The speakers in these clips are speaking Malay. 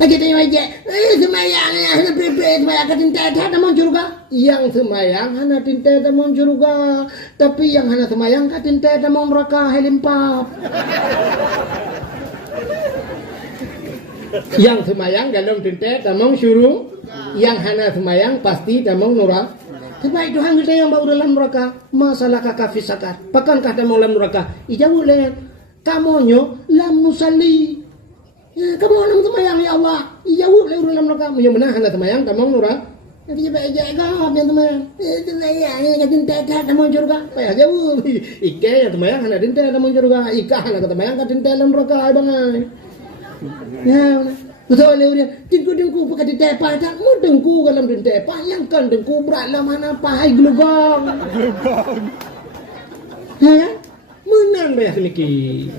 Lagi tanya aja, semayang hana prepare semayang ke tinta ada mau surga. Yang semayang hana tinta ada mau surga, tapi yang hana semayang ke tinta ada mau neraka helimpap. Yang semayang dalam tinta ada mau surga, yang hana semayang pasti ada mau neraka. Sebab itu hang kita yang bawa dalam neraka, masalah kakak fisakar. Pakankah ada mau dalam neraka? Ijawab leh, kamonyo lam nusalli. Kamu orang semayang ya Allah. Jawab le urang neraka. Yang benar hendak semayang kamu nurang. Tapi coba aja kau yang semayang. Semayang ya cinta kamu surga. Payah jawab. Ike yang semayang hendak cinta kamu surga. Ika hendak semayang ka cinta dalam neraka abang ai. Ya, betul le urang. Dengku pakai cinta pada mu dengku dalam cinta apa yang kan dengku berat lah mana pahai gelugong. Ya, menang bayar sedikit.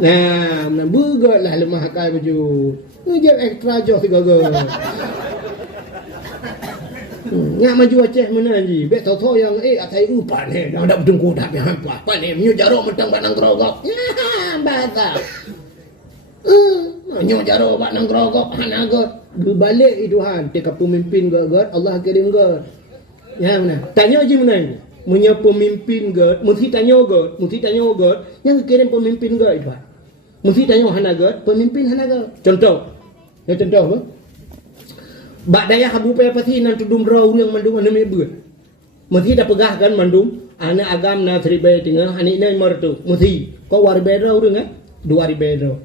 Nah, bugat lah lemah kai baju. Ngejak ekstra joh tiga-tiga. Ngak maju Aceh mana ji? Bet tau yang atai upan ni. Dah berdengku dah biar hampa. Apa ni? Menyu jarok mentang batang gerogok. Ya, bata. Menyu jarok batang gerogok hanaga. Berbalik itu han. Tika pemimpin God, Allah kirim God. Ya mana? Tanya je mana ni? Punya pemimpin God, mesti tanya God, yang kirim pemimpin God itu. Mesti tanya hana God, pemimpin hana God. Contoh apa? Bak daya habu payah pasti nan tudum raw yang mandum anu mebut. Mesti dah pegahkan mandum, anak agam na seribai tinggal anik nai mertu. Mesti kau war bedra urang 2 bedra.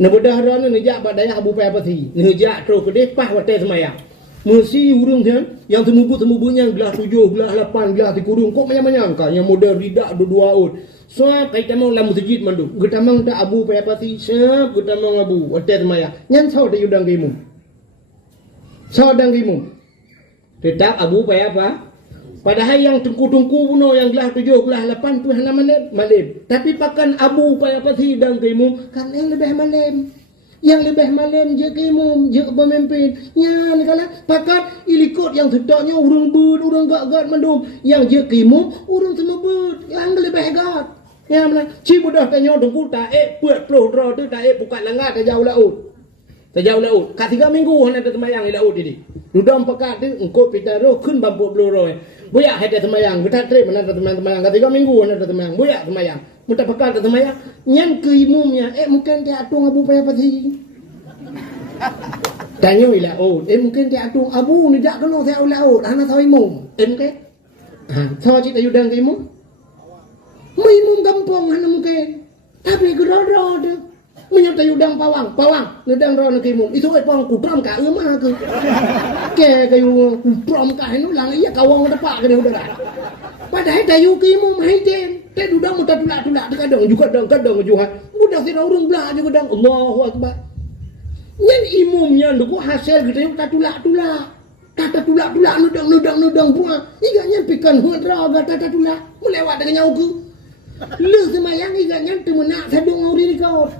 Na bodah ran nejak bak daya habu payah pasti. Nejak tro kedeh pah wate semayang. Mesti urang kan yang semubut-semubutnya gelas 7, gelas 8, gelas dikurung kok manyang-manyang yang model ridak 2 out. So kita mau lam masjid mandum. Kita mau tak abu payah pasti. Siap kita mau abu wate semayang. Nyan sao dah udang gimu. Tetap abu payah apa? Padahal yang tungku-tungku puno yang gelas 7, gelas 8 tu hana malam. Tapi pakan abu payah pasti dan gimu kan yang lebih malam. Yang lebih malam je kimum je pemimpin yang kala pakat ilikut yang sedaknya urang bud urang gak mandum yang je kimum urang semua bud yang lebih gat ya mana ci budah tanya dengku ta puat ploh dro tu ta buka langat ta jauh laut kat 3 minggu hana ta semayang laut ini dudam pakat tu engko pitaro kun bampu bloro buyak hada semayang kita trip mana ta semayang kat 3 minggu hana ta semayang buyak semayang muta pakat ta semayang nyan keimumnya mungkin dia atung abu payah pati tanya laut mungkin dia atung abu ni dak kena saya laut hana tahu imum mungkin tahu cita yudang imum imum gampang hana mungkin tapi gerada tu menyertai udang pawang udang ro nak imum itu pawang kutram ka eumah ke kayu kutram ka anu lang iya kawang depak kena udara padahal tayu ke imum haiden te udang muta tulak-tulak kadang juhat mudah sira urang belah je udang Allahu akbar nyan imumnya nduku hasil gede tak tulak-tulak nudang buah iganya pikan hudra gata tulak melewat dengan nyauku lu semayang iganya temenak sadung nguri kau.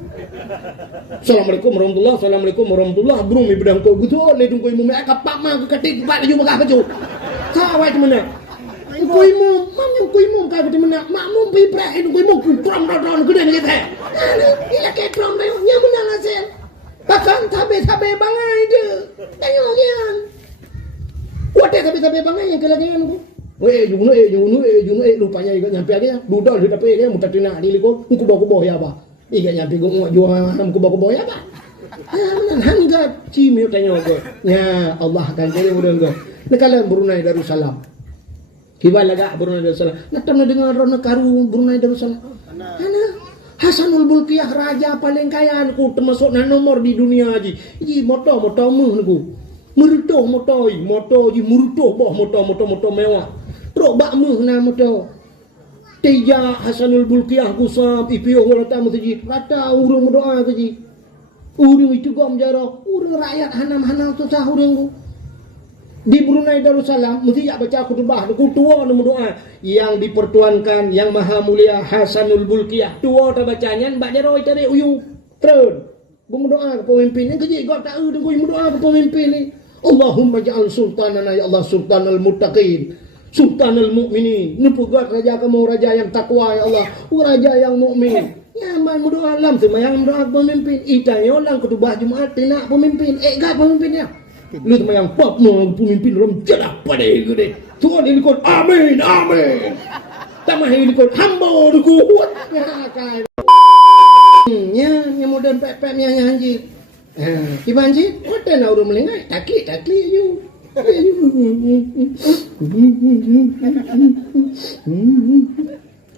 Assalamualaikum warahmatullahi burung mi bedang kau gitu le tunggu imum kapak mah ketik pak ju magah baju sawai temenak ku imum ka temenak makmum pi pra ku imum ku tram gede ni teh iya ke tram dah nya menang hasil bahkan tabe bangai je tanya gian wate tabe bangai yang kelagian ku juno rupanya iga nyampe aja dudal di tapi dia muta tina di liko ku bawa ya ba iga nyampe ku jual ku bawa ya ba hangga cimi tanya go ya Allah akan jadi mudah go nekala Brunei Darussalam kibalaga Brunei Darussalam natam na dengar ro karu Brunei Darussalam ana Hasanul Bulkiyah raja paling kaya ku termasuk nomor di dunia haji ji moto muh niku merutuh moto ji murutuh boh moto mewah trok bak muh na moto Teja Hasanul Bulkiyah kusam ipio wala tamu ji rata urang doa ji urang itu gom jaro urang rakyat hanam susah urang ku di Brunei Darussalam mesti ya baca khutbah ku tua nomor doa yang dipertuankan yang maha mulia Hasanul Bulkiyah tua ta bacanya mbak jaro cari uyu tren berdoa ke pemimpin yang keji gak tak dengan berdoa ke pemimpin ni Allahumma ja'al sultanana ya Allah sultanal muttaqin sultanal mu'minin ni pugat raja kamu raja yang takwa ya Allah raja yang mukmin Ya, man mudu alam semayang doa pemimpin. Itanya orang ketubah Jumaat nak pemimpin. Gak pemimpinnya. Lu semayang pop mau pemimpin rom jadah pada gede. Tuhan ilikon amin amin. Tamah ilikon hamba kuat. Ya kan. Nya modern pep nya anjir. Ibanjir, hotel na urang melengai. Takli you.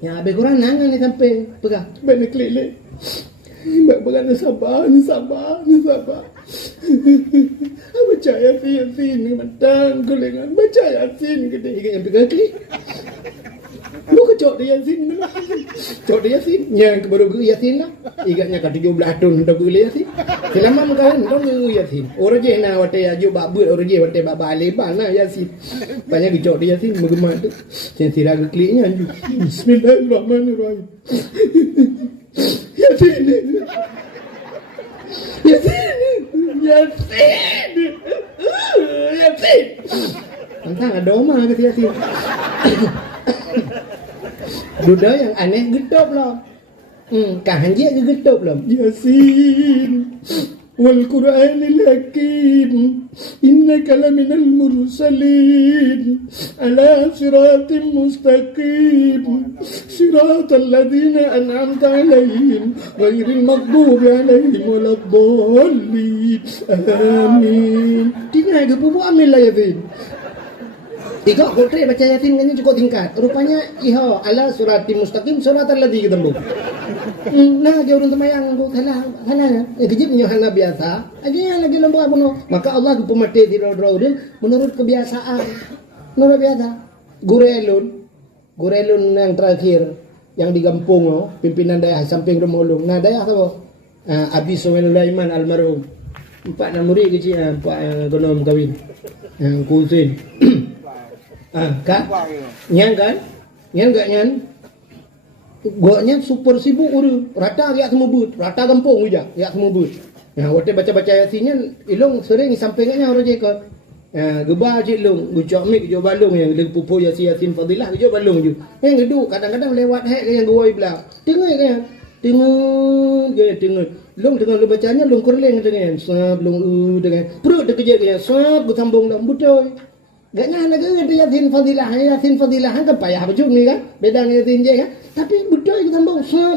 Ya, abe kurang nangan ni sampai pegang. Bene kelele. Mbak pegang sabar. Baca Yasin ni matang kelengan. Baca Yasin gede yang pegang klik. Lu kecok dia Yasin lah. Cok dia Yasin. Yang baru ke Yasin lah. Igatnya kat 17 tahun dah ke Yasin. Selama makan dong Yasin. Orang je nak wate aju babut orang je wate baba leban lah Yasin. Banyak kecok dia Yasin mengemat tu. Sensira ke kliknya anju. Bismillahirrahmanirrahim. Yasin. Entah ada oma ke Yasin. Duda yang aneh gedop lah. Kahanjia ke gedop lah. Yasin wal Qur'anil Hakim innaka laminal mursalin ala siratim mustaqim siratal ladzina an'amta alaihim ghairil maghdubi alaihim waladdallin amin. Tinggal ke bubu amin lah Yasin. Tiga kotre baca Yasin kan cukup tingkat. Rupanya iho ala suratim mustaqim suratal ladzi ketemu. Nah dia orang temayang ko salah kejip nyohana biasa. Aja yang lagi lembu abuno. Maka Allah ku pemati di raudin menurut kebiasaan. Menurut biasa. Gurelun yang terakhir yang di kampung no, pimpinan daerah samping rumah ulung. Nah daerah apa? Abi Sulaiman almarhum. 4 murid kecil 4 ekonom kawin. Yang kusin. Kak, nyan kan? Nyan gak nyan? Gua super sibuk uru. Rata yak semua but. Rata kampung aja, yak semua but. Ya, waktu baca-baca Yasinnya, ilung sering sampingnya orang je ke. Gebah je ilung, gucok mik jo balung yang le pupu Yasin Fadilah jo balung je. Yang geduk kadang-kadang lewat hek yang gua belah. Tengok kan? Tengok. Long dengan lu bacanya long kerleng dengan. Sab long dengan. Perut dia kerja dengan sab gua sambung dah betul. Gaknya nak ada Yasin Fadilah kan payah baju ni kan. Beda dengan Yasin je kan. Tapi betul kita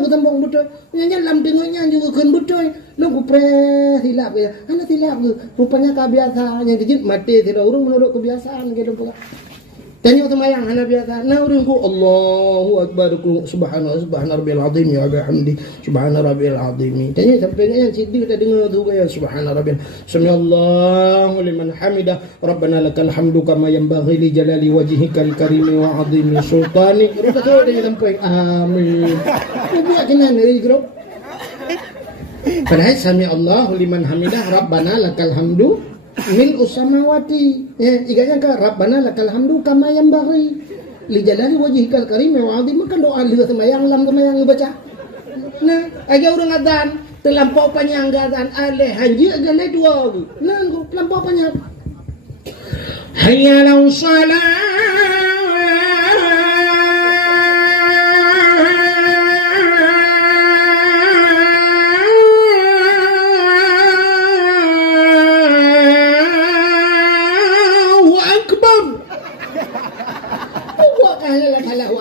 tambang betul. Nyanyi lam tengoknya juga kan betul. Lu ku pres hilap ya. Ana hilap ke. Rupanya kebiasaan yang dijit mati tidak urung menurut kebiasaan gitu pula. Tanya semayang hana biasa. Nah urung ku Allahu akbar ku subhana rabbil azim ya bihamdi subhana rabbil azim. Tanya sampai yang siddiq kita dengar tu ya subhana rabbil sami Allahu liman hamidah rabbana lakal hamdu kama yanbaghi li jalali wajhikal karim wa azimi sultani. Terus tu dia sampai amin. Buat dengan dari grup. Padahal sami Allahu liman hamidah rabbana lakal hamdu min usamawati ya iganya ka rabbana lakal hamdu kama yanbaghi li jalali wajhikal karim wa azim. Kan doa lu semayang lam semayang baca. Nah aja urang adzan terlampau panjang adzan aleh haji agale dua nah terlampau panjang hayya lau salat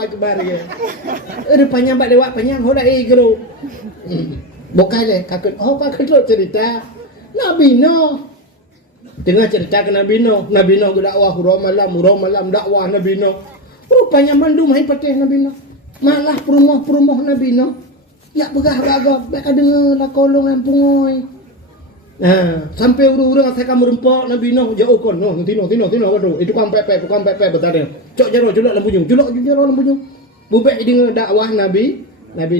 akbar ya. Rupanya mbak lewat panjang hoda gelo. Bukan le kakek kakek cerita Nabi Nuh. Dengar cerita ke Nabi Nuh ke dakwah malam dakwah Nabi Nuh. Rupanya mandum hai patih Nabi Nuh. Malah perumah Nabi Nuh. Ya begah-begah mereka dengar lah kolong lampungoi. Nah, sampai urang-urang saya kamu rempok Nabi Nuh jauh kon noh tino waduh itu tukang pepe betadnya cok jero julak lambujung bubek dengan dakwah Nabi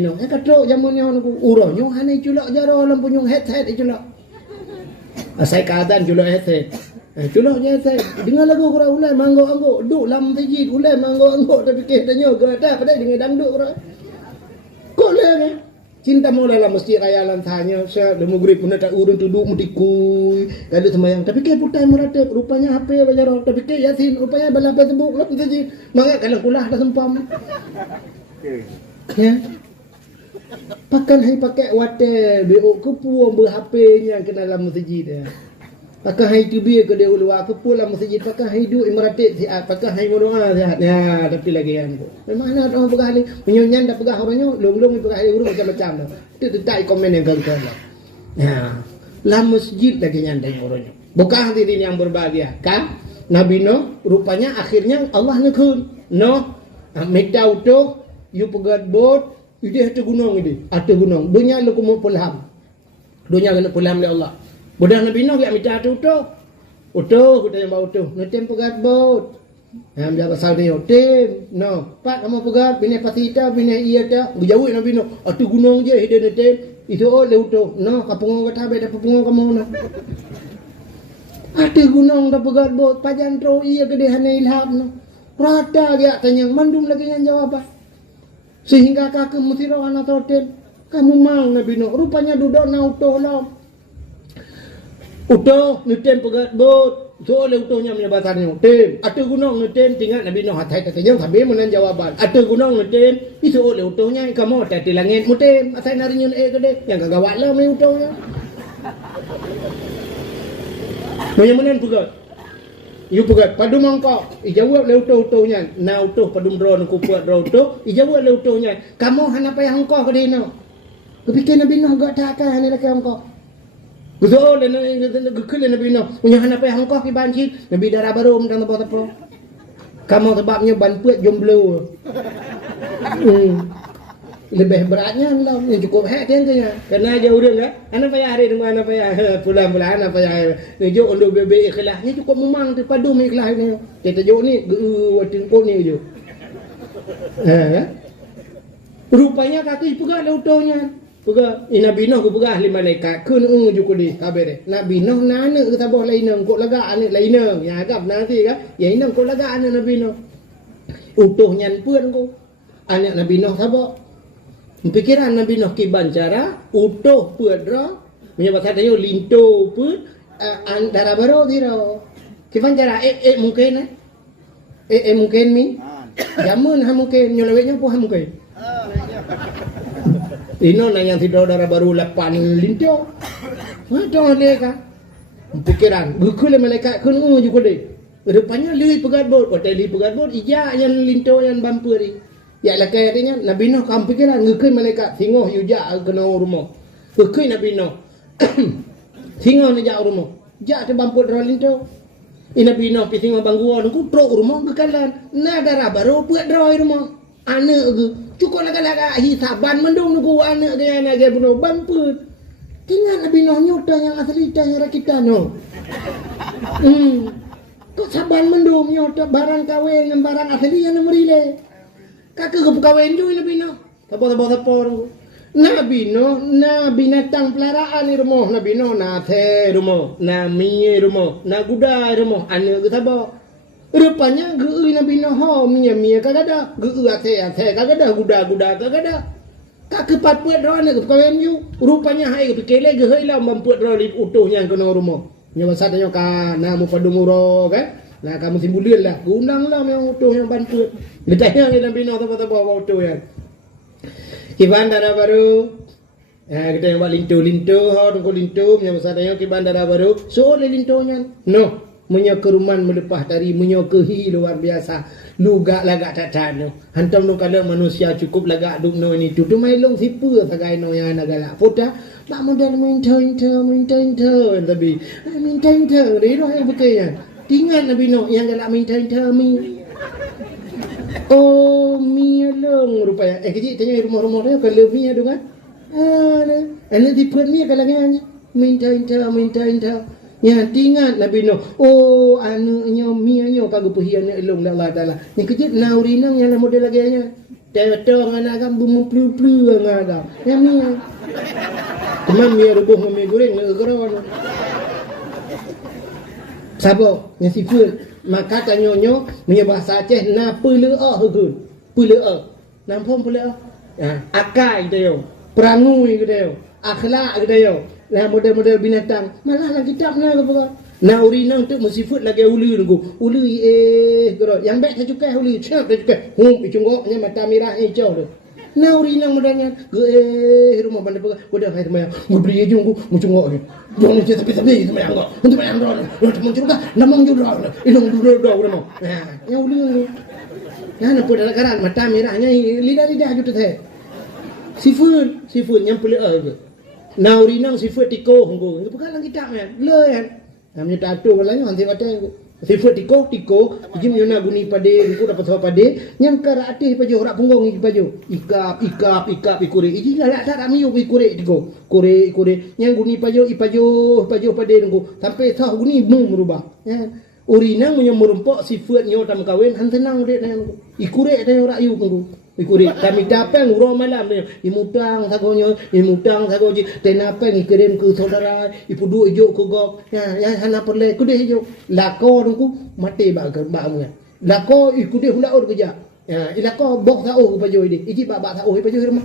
Nuh katrok jamunnya aku uronyo hane julak jero lambujung head julak asai keadaan julak head julak head dengar lagu kurang ulai manggo duk lam tajid ulai manggo tapi kehdanya gada pada dengan dangdut kurang kok le cinta mula lah masjid raya lantanya saya dah maghrib pun tak urun duduk mutikui kalau sembahyang tapi ke putai meratip rupanya HP baca tapi ke Yasin rupanya balapa tebuk lah saja maka kalau kulah dah sempam ya Pakan hai pakai water beok ke puang ber-HP-nya ke dalam masjid dia. Pakai hai tu biar ke dia luar ke pulang masjid pakai hai duk imratik sihat pakai hai doa sihat. Ya, tapi lagi yang tu. Memang ada orang pegah ni, menyonyan dah pegah orangnya, long-long pegah hai guru macam-macam dah. Tu tak komen yang kan. Ya. Lah masjid lagi nyandai orangnya. Bukan hadirin yang berbahagia, kan? Nabi Nuh rupanya akhirnya Allah nekun. No. Minta utuh, you pegat bot, dia ada gunung ini, ada gunung. Dunia lu kumuk pulam. Dunia kena pulam oleh Allah. Budak Nabi Nuh dia minta utuh. Utuh, kita yang bawa utuh. Nanti pegat bot. Yang dia pasal ni, tim. No. Pak, kamu pegat, bina pasita, bina iya ta. Jauh Nabi Nuh. Ada gunung je, hidup nanti. Itu oleh utuh. No, kapung kata habis, dapat punggung kamu no. Ada gunung dah pegat bot. Pajan terus iya ke dia hanya ilham no. Rata dia tanya, mandum lagi yang jawab. Sehingga kakak musirah anak hotel. Kamu mang Nabi Nuh. Rupanya duduk na utuh lah. Utuh, nutem pegat bot. Soalnya utuhnya menyebatannya. Nutem. Ada gunung nutem. Tinggal Nabi Nuh hatai katanya. Sambil menan jawaban. Ada gunung nutem. Itu oleh utuhnya. Kamu tadi langit nutem. Asal narinya ke dia. Yang kagawat lah main utuhnya. Menan pegat. You pegat padu mangkok. Ijawab le utuh-utuhnya. Na utuh padum drone ku puat drone utuh. Ijawab le utuhnya. Kamu hana payah engkau ke dino. Kepikir Nabi Nuh gak takkan hana laki engkau. Betul le gekele Nabi Nuh. Punya hana payah engkau ki banci. Nabi darah baru dan tepo-tepo. Kamu sebabnya ban puat jomblo. Lebih beratnya lah, yang cukup hak dia tanya. Kena aja urang kan? Anak payah hari dengan anak payah pulang-pulang anak payah. Ngejo untuk bebe ikhlas ni cukup memang tu padu ikhlas ni. Kita jo ni watin ko ni jo. Rupanya kata pegang le utuhnya. Pegang Nabi Nuh ku pegang ahli malaikat. Kun ju ko di kabar. Nabi Nuh nana ke tabah lain ko laga anak lain. Ya agak nanti kan. Ya ina ko laga anak Nabi Nuh. Utuhnya pun ko. Anak Nabi Nuh sabar. Pikiran Nabi Nuh kiban cara utuh pedra menyebabkan dia linto pun antara baru tiro kiban cara mungkin mungkin mi jamun mungkin nyolewenya pun mungkin ino nanya tidur darah baru lapan linto macam mereka pikiran bukul malaikat kun juga deh rupanya lui pegat bot hotel pegat bot ija yang linto yang bampuri. Ya lah kayaknya Nabi Nuh kamu pikiran ngekei malaikat singoh yuja kena rumah. Ngekei Nabi Nuh. Singoh ni jak rumah. Jak te bamput rolin tu. Nabi Nuh pi singoh bangguan ku trok rumah bekalan. Na darah baru buat droi rumah. Anak ke cukup laga-laga hisaban mendung ku anak dia anak dia bunuh bamput. Tinggal Nabi Nuh nyuta yang asli dah yang kita no. Kok saban mendung nyuta barang kawin dengan barang asli yang merile. Kakak ke kawin juga Nabi Nuh. Tapa-tapa. Nabi Nuh, na binatang peliharaan di rumah. Nabi Nuh, na the rumah. Na mie rumah. Na kuda rumah. Anak ke tapa. Rupanya gei Nabi Nuh. Ho, mie kagak ada. Gei ate kagak ada. Kuda kagak ada. Kakak pat puat roh anak ke kawin juga. Rupanya hai ke pikirlah gei lah mempuat roh di utuhnya kena rumah. Nyawasatnya kan. Na mu padu murah kan. Nah kamu simbulir lah. Undang lah yang utuh yang bantu. Ditanya kita Nabi Nuh apa-apa bawa utuh ya. Kiban darah baru. Kita yang buat lintu. Tunggu lintu. Yang besarnya kiban darah baru. Soalnya lintunya. No. Menyokeruman melepah dari menyokehi luar biasa. Lugak lagak tak tahu. Hantam no kalau manusia cukup lagak duk no ini. Tutu main long sipu sagai no yang nak galak. Foto. Pak modal minta. Tapi minta. Ini roh yang betulnya. Tinggal Nabi Nuh yang galak minta mi. Oh, mi long rupanya. Kecil tanya rumah-rumah dia kalau mi ada kan? Ana dibuat mi kalau nganya. Minta. Ya tinggal Nabi Nuh. Oh, anaknya mi nya kagak perhian elong Allah Taala. Ni kecil naurinang yang model lagi nya. Teto anak kan bumu plu ngada. Ya mi. Teman mi rubuh mi goreng ngegeron. Sabo yang sifat maka tanyonyo punya bahasa Aceh na pelea hukun pelea nampom pelea akai dia perangui dia akhlak dia lah model-model binatang malah lagi kitab na apa na urinang tu mensifat lagi uli gerot yang baik tak cukai uli cak tak cukai icunggoknya mata merah hijau tu Nauri nang modanya. Rumah bandar pega. Udah hai temaya. Mau beli aja ngku, mau cungok ni. Jangan cerita tapi temaya ngok. Untuk bayang ron. Untuk mencurga, namang judra. Ilung judra udah mau. Ya uli. Ya nak pada karan mata merahnya lidah juta teh. Seafood yang pelak ke. Nauri nang seafood tiko ngku. Itu bukan lagi tak kan. Le kan. Namanya tato balanya nanti kata seafood tiko jim yona guni pade ngku dapat apa pade yang kara ati pajo rak punggong iki pajo ikap ikure iki la tak miu ikure tiko kore yang guni pajo pade ngku sampai tahu guni merubah ya urina punya merumpok seafood nyo tam kawin han tenang dek ikure teh rak yu ngku ikure kami dapeng uro malam ni imutang sagonyo ji tenapeng ikirim ke saudara ipudu ijo ke gok ya hana perle kude ijo lako dengku mati ba mu lako ikude hula or kerja ya ilako bok tao ke pajo ini iki ba tao ke pajo rumah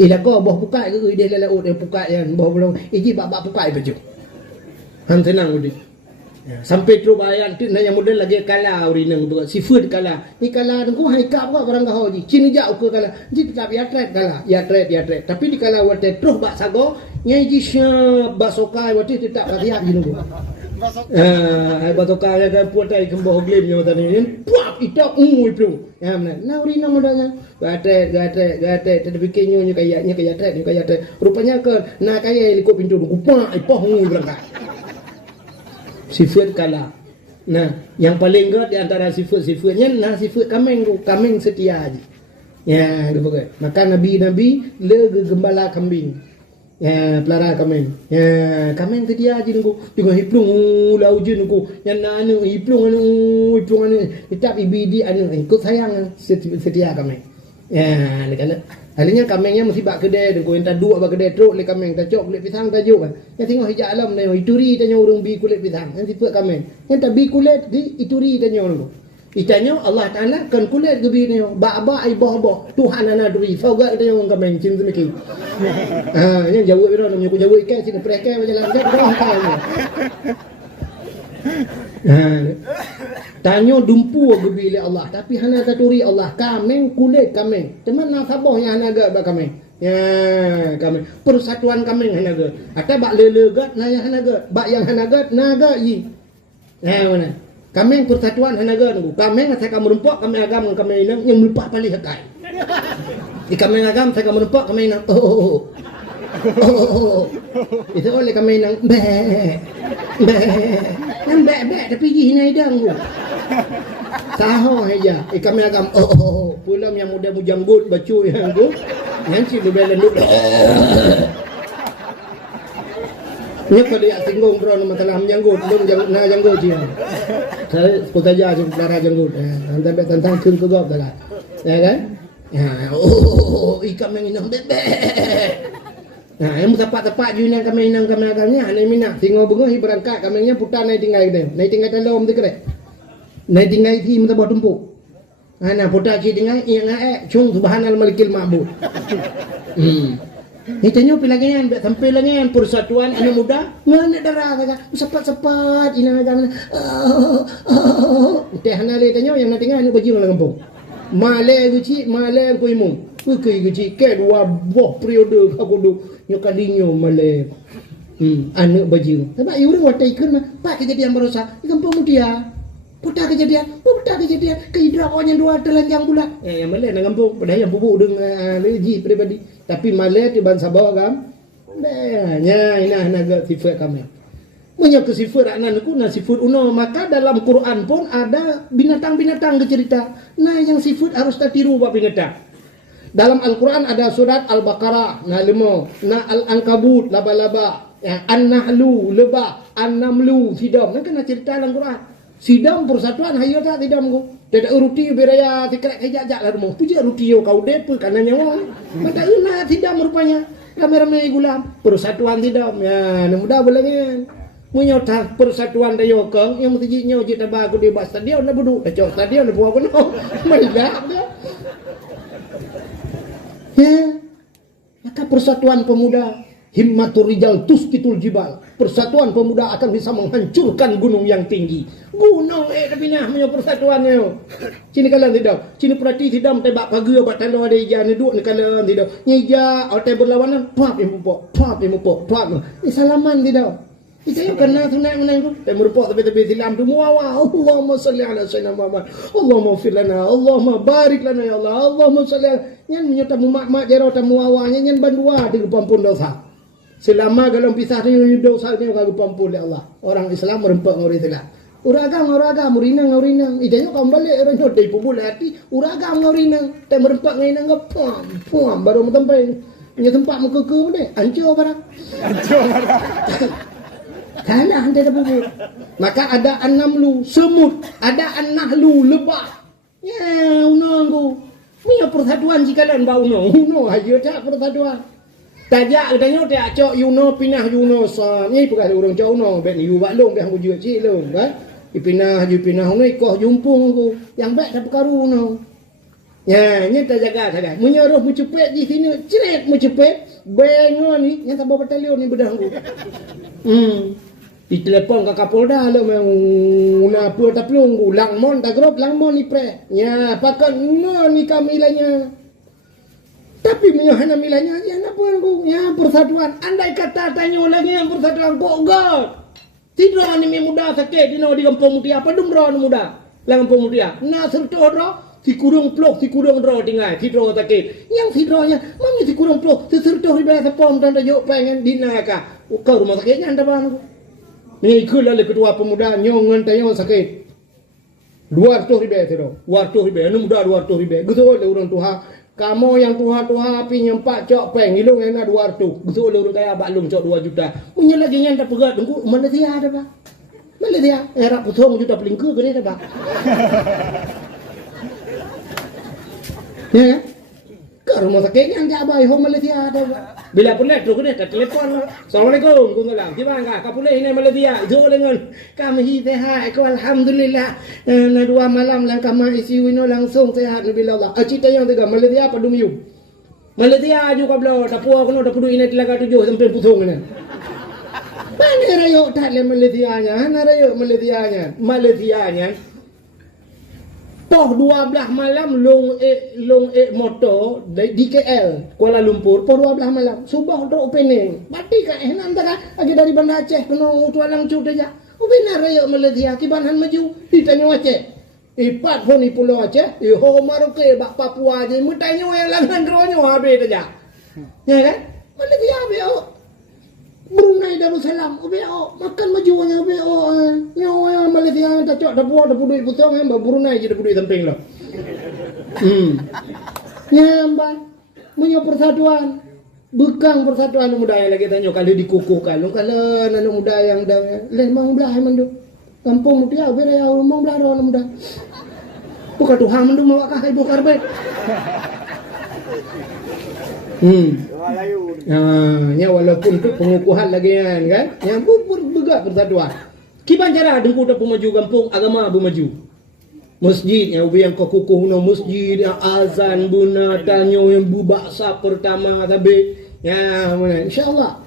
ilako bok buka ke ide lele or buka yan bok belum iki ba buka pajo han tenang udah sampai tu bayan tu nanya model lagi kala urinang tu seafood kala ni kala tu hai kap kau barang kau ji cini jau ke kala ji tak ya tret tapi di kala wate terus bak sago nyai ji basokai wate tak kasihan ji nunggu ai basokai ada puatai kembo glim nyo tadi ni puap itak pru ya mana na urinang modalnya gate tadi bikinnya kaya tret rupanya ke na kaya liko pintu kupa ipoh berangkat seafood kala. Nah, yang paling good di antara seafoodnya seafood kambing setia aja. Ya, gitu kan. Maka nabi le gembala kambing. Ya, pelara kambing. Ya, kambing setia aja nunggu. Dengan hiplung lau je nunggu. Yang anu hiplung anu. Tetap ibidi anu ikut sayang setia kambing. Ya, kalau halinya kambingnya mesti bak kedai dengko enta dua bak kedai truk le kambing tacok kulit pisang tajuk kan. Yang tengok hijab alam ni ituri tanya urang bi kulit pisang. Yang tipe kambing. Yang tak bi kulit di ituri tanya urang. Itanya Allah Taala kan kulit gebi ni ba ibah Tuhan ana duri. Foga tanya urang kambing cin semiki. Yang jauh biro namanya ku jauh ikan sini preke berjalan dia dah kan. Tanya dumpu gebi oleh Allah tapi hana taturi Allah kambing kulit kambing teman nasabah yang hana gak bak kambing ya kambing persatuan kambing hana gak atau bak lelegat na yang hana gak bak yang hana gak naga yi ya mana kambing persatuan hana gak nunggu kambing saya kamu rempok kambing agam kambing inang yang melupak paling sekai di kambing agam saya kamu rempok kambing inang itu oleh kambing inang yang bek tapi hina idang gua. Tahu aja. Kami agam pulang yang muda mujanggut bacu yang gua. Yang si bebelen dulu. Nya kalau dia singgung bro masalah janggut, belum janggut dia. Saya kota aja darah janggut. Sampai tentang kun ke gop dah. Ya kan? Ya, ikan yang inang bebek. Nah, yang tepat-tepat je yang kami agamnya, hanya minat. Tengok bunga hi berangkat kaminya putar naik tinggal dia. Naik tinggal dalam tu kere. Naik tinggal hi minta bawa tumpuk. Ana putar ki tinggal yang cung subhanal malikil ma'bud. Ni tanya pilangan sampai langan persatuan anak muda mana darah kata cepat-cepat ina agama. Teh hana le tanya yang nak tinggal ni baju dalam kampung. Male guci, male ku imum. Kukai guci ke dua buah periode aku duk nyokadinyo male. Anak baju. Sebab iu orang watai ikut mah. Pak kejadian berusaha. Di kampung dia. Putar kejadian. Kehidrawanya dua telanjang pula. Yang male nak kampung. Padahal yang bubuk dengan leji pribadi. Tapi male di bangsa bawah kan. Ya, ini naga sifat kami. Punya kesifat anakku na sifat uno maka dalam Quran pun ada binatang-binatang kecerita. Nah yang sifat harus tertiru bab binatang. Dalam Al-Quran ada surat Al-Baqarah na 5, na Al-Ankabut laba-laba, ya, An-Nahlu lebah, An-Namlu sidam. Nah kena cerita dalam Quran. Sidam persatuan hayo tak sidam ko. Tidak ruti beraya tikrek kejajak lah rumah. Puja ruti yo kau depa karena nyawa. Mata una sidam rupanya. Ramai-ramai gulam persatuan sidam. Ya, mudah belangan. Menyota persatuan dayo kang yang mesti nyo je tabah ko di bas stadion na budu. Cok stadion na buah ko no. Mailah dia. Ya, maka persatuan pemuda Himmatur rijal tuskitul jibal. Persatuan pemuda akan bisa menghancurkan gunung yang tinggi. Gunung tapi nah punya persatuannya. Cini kalian tidak. Cini perhati tidak tebak pagi obat tanda ada ija ni duk ni kalian tidak. Nyeja otak berlawanan pap impok. Ini salaman tidak. Itu kena tu naik menang tu. Dan merupok tapi silam tu muawa. Allahumma salli ala sayyidina Muhammad. Allahumma fir lana. Allahumma barik lana ya Allah. Allahumma salli ala. Nyan menyata mak jero tamu awanya nyan bandua di pampun dosa. Selama dalam pisah ni dosa ni kagak pampun oleh Allah. Orang Islam merempak ngori tegak. Uragam ngurinang. Idanya kau balik orang nyodai pubul hati. Uragam ngurinang. Tapi merempak ngainang ke puam baru mentempai. Punya tempat muka ke mana? Ancur barang. Kalah hantar pubul. Maka ada 6 lu semut, ada 6 lu lebah. Ya, unang punya persatuan jikalan bau uno aja tak persatuan. Tajak katanya tak cok Yuno pinah Yuno sa ni bukan orang cok Yuno bet ni buat long dah wujud cik long kan. Pinah ni koh jumpung aku. Yang baik tak perkaru no. Ya, ni tak jaga tak. Menyuruh mencepet di sini, ceret mencepet. Bengo ni yang tak bawa batalion ni bedah aku. Ditelepon ke Kapolda lah memang apa tak pelung langmon tak grop langmon ni pre. Ya, pakai ni kami lanya. Tapi menyuhana milanya ya apa aku? Ya persatuan. Andai kata tanya lagi yang persatuan kok god. Tidak ni muda sakit di di kampung mutia apa dum ro muda. Lang kampung mutia. Na serto ro si kurung plok si kurung ro tinggal si ro sakit. Yang si ronya mami si kurung plok si serto riba sapom dan yo pengen dinaka. Kau rumah sakitnya anda bang. Ni ikut lalu ketua pemuda nyongan tayo sakit. 200 ribu tu. 200 ribu. Anu muda 200 ribu. Betul le orang tuha. Kamu yang tuha api nyempak cok peng ilung yang 200. Betul le orang kaya baklum cok 2 juta. Punya lagi yang tak pegat tunggu mana dia ada ba? Mana dia? Era potong juta pelingku ke dia ba? Ya. Ke rumah sakitnya yang abai home Malaysia ada ba? Bila pulih tu kena telepon. Assalamualaikum kungalang. Gimana kah? Kapulih ini Malaysia. Zo dengan kami sehat. Ko alhamdulillah. Na 2 malam lang kami ICU ini langsung sehat nabilah Allah. Acita yang tiga Malaysia padum yu. Malaysia aju kablo tapua kono tapudu ini telaga 7 sampai pusung ni. Mana rayo tak le Malaysia nya? Hana rayo Malaysia nya. Malaysia nya. Poh 12 malam long motor di KL Kuala Lumpur poh 12 malam subuh untuk opening bati ka enan tak lagi dari Bandar Aceh kena tualang cu aja benar raya Malaysia kibanan maju ditanya Aceh ipat pun di Pulau Aceh ho Maroke bak Papua je mutanya yang langan ronyo habis aja ya kan Malaysia beo Brunei Darussalam beo makan majunya beo nyawa Malaysia tak cok dapur duit potong yang Brunei je dapur duit samping lah nyamban punya persatuan bekang persatuan muda yang lagi tanya kalau dikukuhkan kalau anak muda yang dah lemang belah mandu kampung mutia beraya rumah belah orang muda bukan Tuhan mandu mawa kah ibu karbet ya walaupun tu pengukuhan lagi kan yang begat persatuan kiban cara dengku tak pemaju kampung agama bermaju masjid yang ubi yang kukuh no masjid yang azan buna tanyo yang bubaksa pertama tapi ya mana insyaallah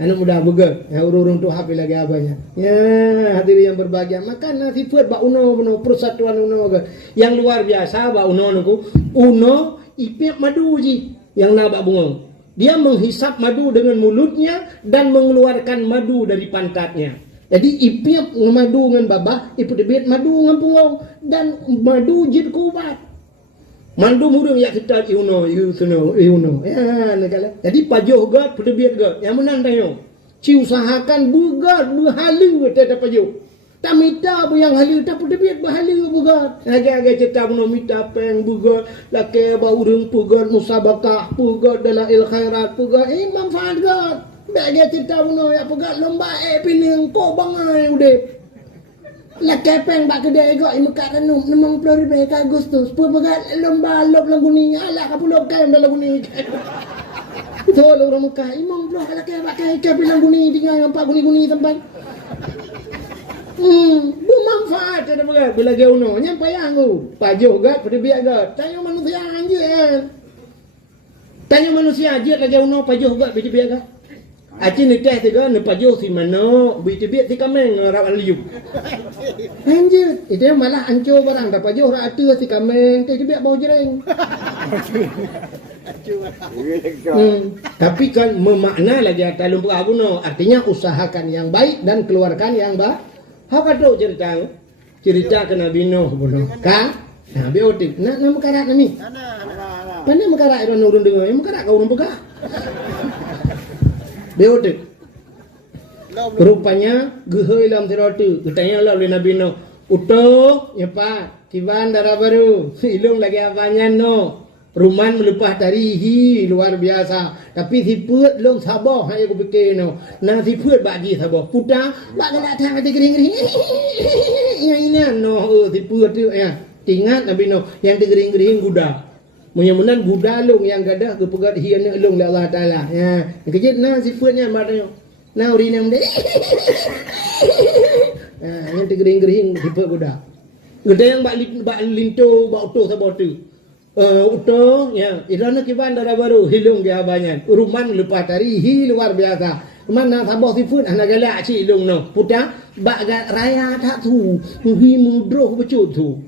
anak muda begat ya urung tu hapi lagi abanya ya hadirin yang berbahagia makan nasi buat bak uno persatuan uno yang luar biasa bak uno ipip madu ji yang nabak bunga. Dia menghisap madu dengan mulutnya dan mengeluarkan madu dari pantatnya. Jadi ipip madu dengan babah, ipip debit madu dengan punggung dan madu jid kubat. Madu murung ya kita iuno. Ya, negala. Jadi pajuh gat, debit gat. Yang menang tayo. Ci usahakan bugat berhalu tetap pajuh. Tak minta apa yang halu tak debit berhalu bugat. Agak-agak cerita puno minta peng bugat, laki baurung bugat musabakah bugat dalail khairat bugat manfaat gat. Bagi cerita puno ya bugat lomba pining ko bangai udep. Laki peng bak kedai gat mekat renum 60,000 ke Agustus. Bugat lomba lop lagu ni ala ka pulo kaim dalam lagu ni. Betul orang Mekah imam pula laki bak ke bilang guni tinggal nampak guni-guni tempat. Bermanfaat ada berat bila geuno nyampai aku pajuh gat pada biak gat tanya manusia anjir tanya manusia anjir lagi geuno pajuh gat pada biak gat Aci ni teh tiga ni pajo si mano, biit-biit si kameng rap aliup. Anjir, itu malah ancur barang dah pajo rak atu si kameng, teh biat bau jereng. Tapi kan memakna lagi talung perabuno, artinya usahakan yang baik dan keluarkan yang baik. Hau kata cerita ke Nabi Nuh bunuh. Kan? Nah, biotik. Nak mekarak ni. Mana mekarak orang urun dengar, mekarak kau urun pegak. Biotik. Rupanya gehoi lam tiratu. Katanya lah oleh Nabi Nuh. Utuh, ya Pak, kiban darah baru. Ilung lagi apanya no. Ruman melepas tarihi luar biasa. Tapi si put long sabar hai aku fikir no. Nah si put bagi sabar. Putar bak nak datang mati kering-kering. Ya ini no si put tu ya. Ingat Nabi no yang kering-kering guda. Mudah-mudahan guda long yang gadah ke pegat hian long la Allah Taala. Ya. Kejut nah si putnya matanya. Nah urin yang yang kering-kering si put guda. Guda yang bak linto bak utuh sabar tu. Utuh ya irana kiban darah baru hilung dia banyak uruman lepas tarihi luar biasa mana sabah sifut anak galak ci hilung no putar bak raya tak tu hi mudroh becut tu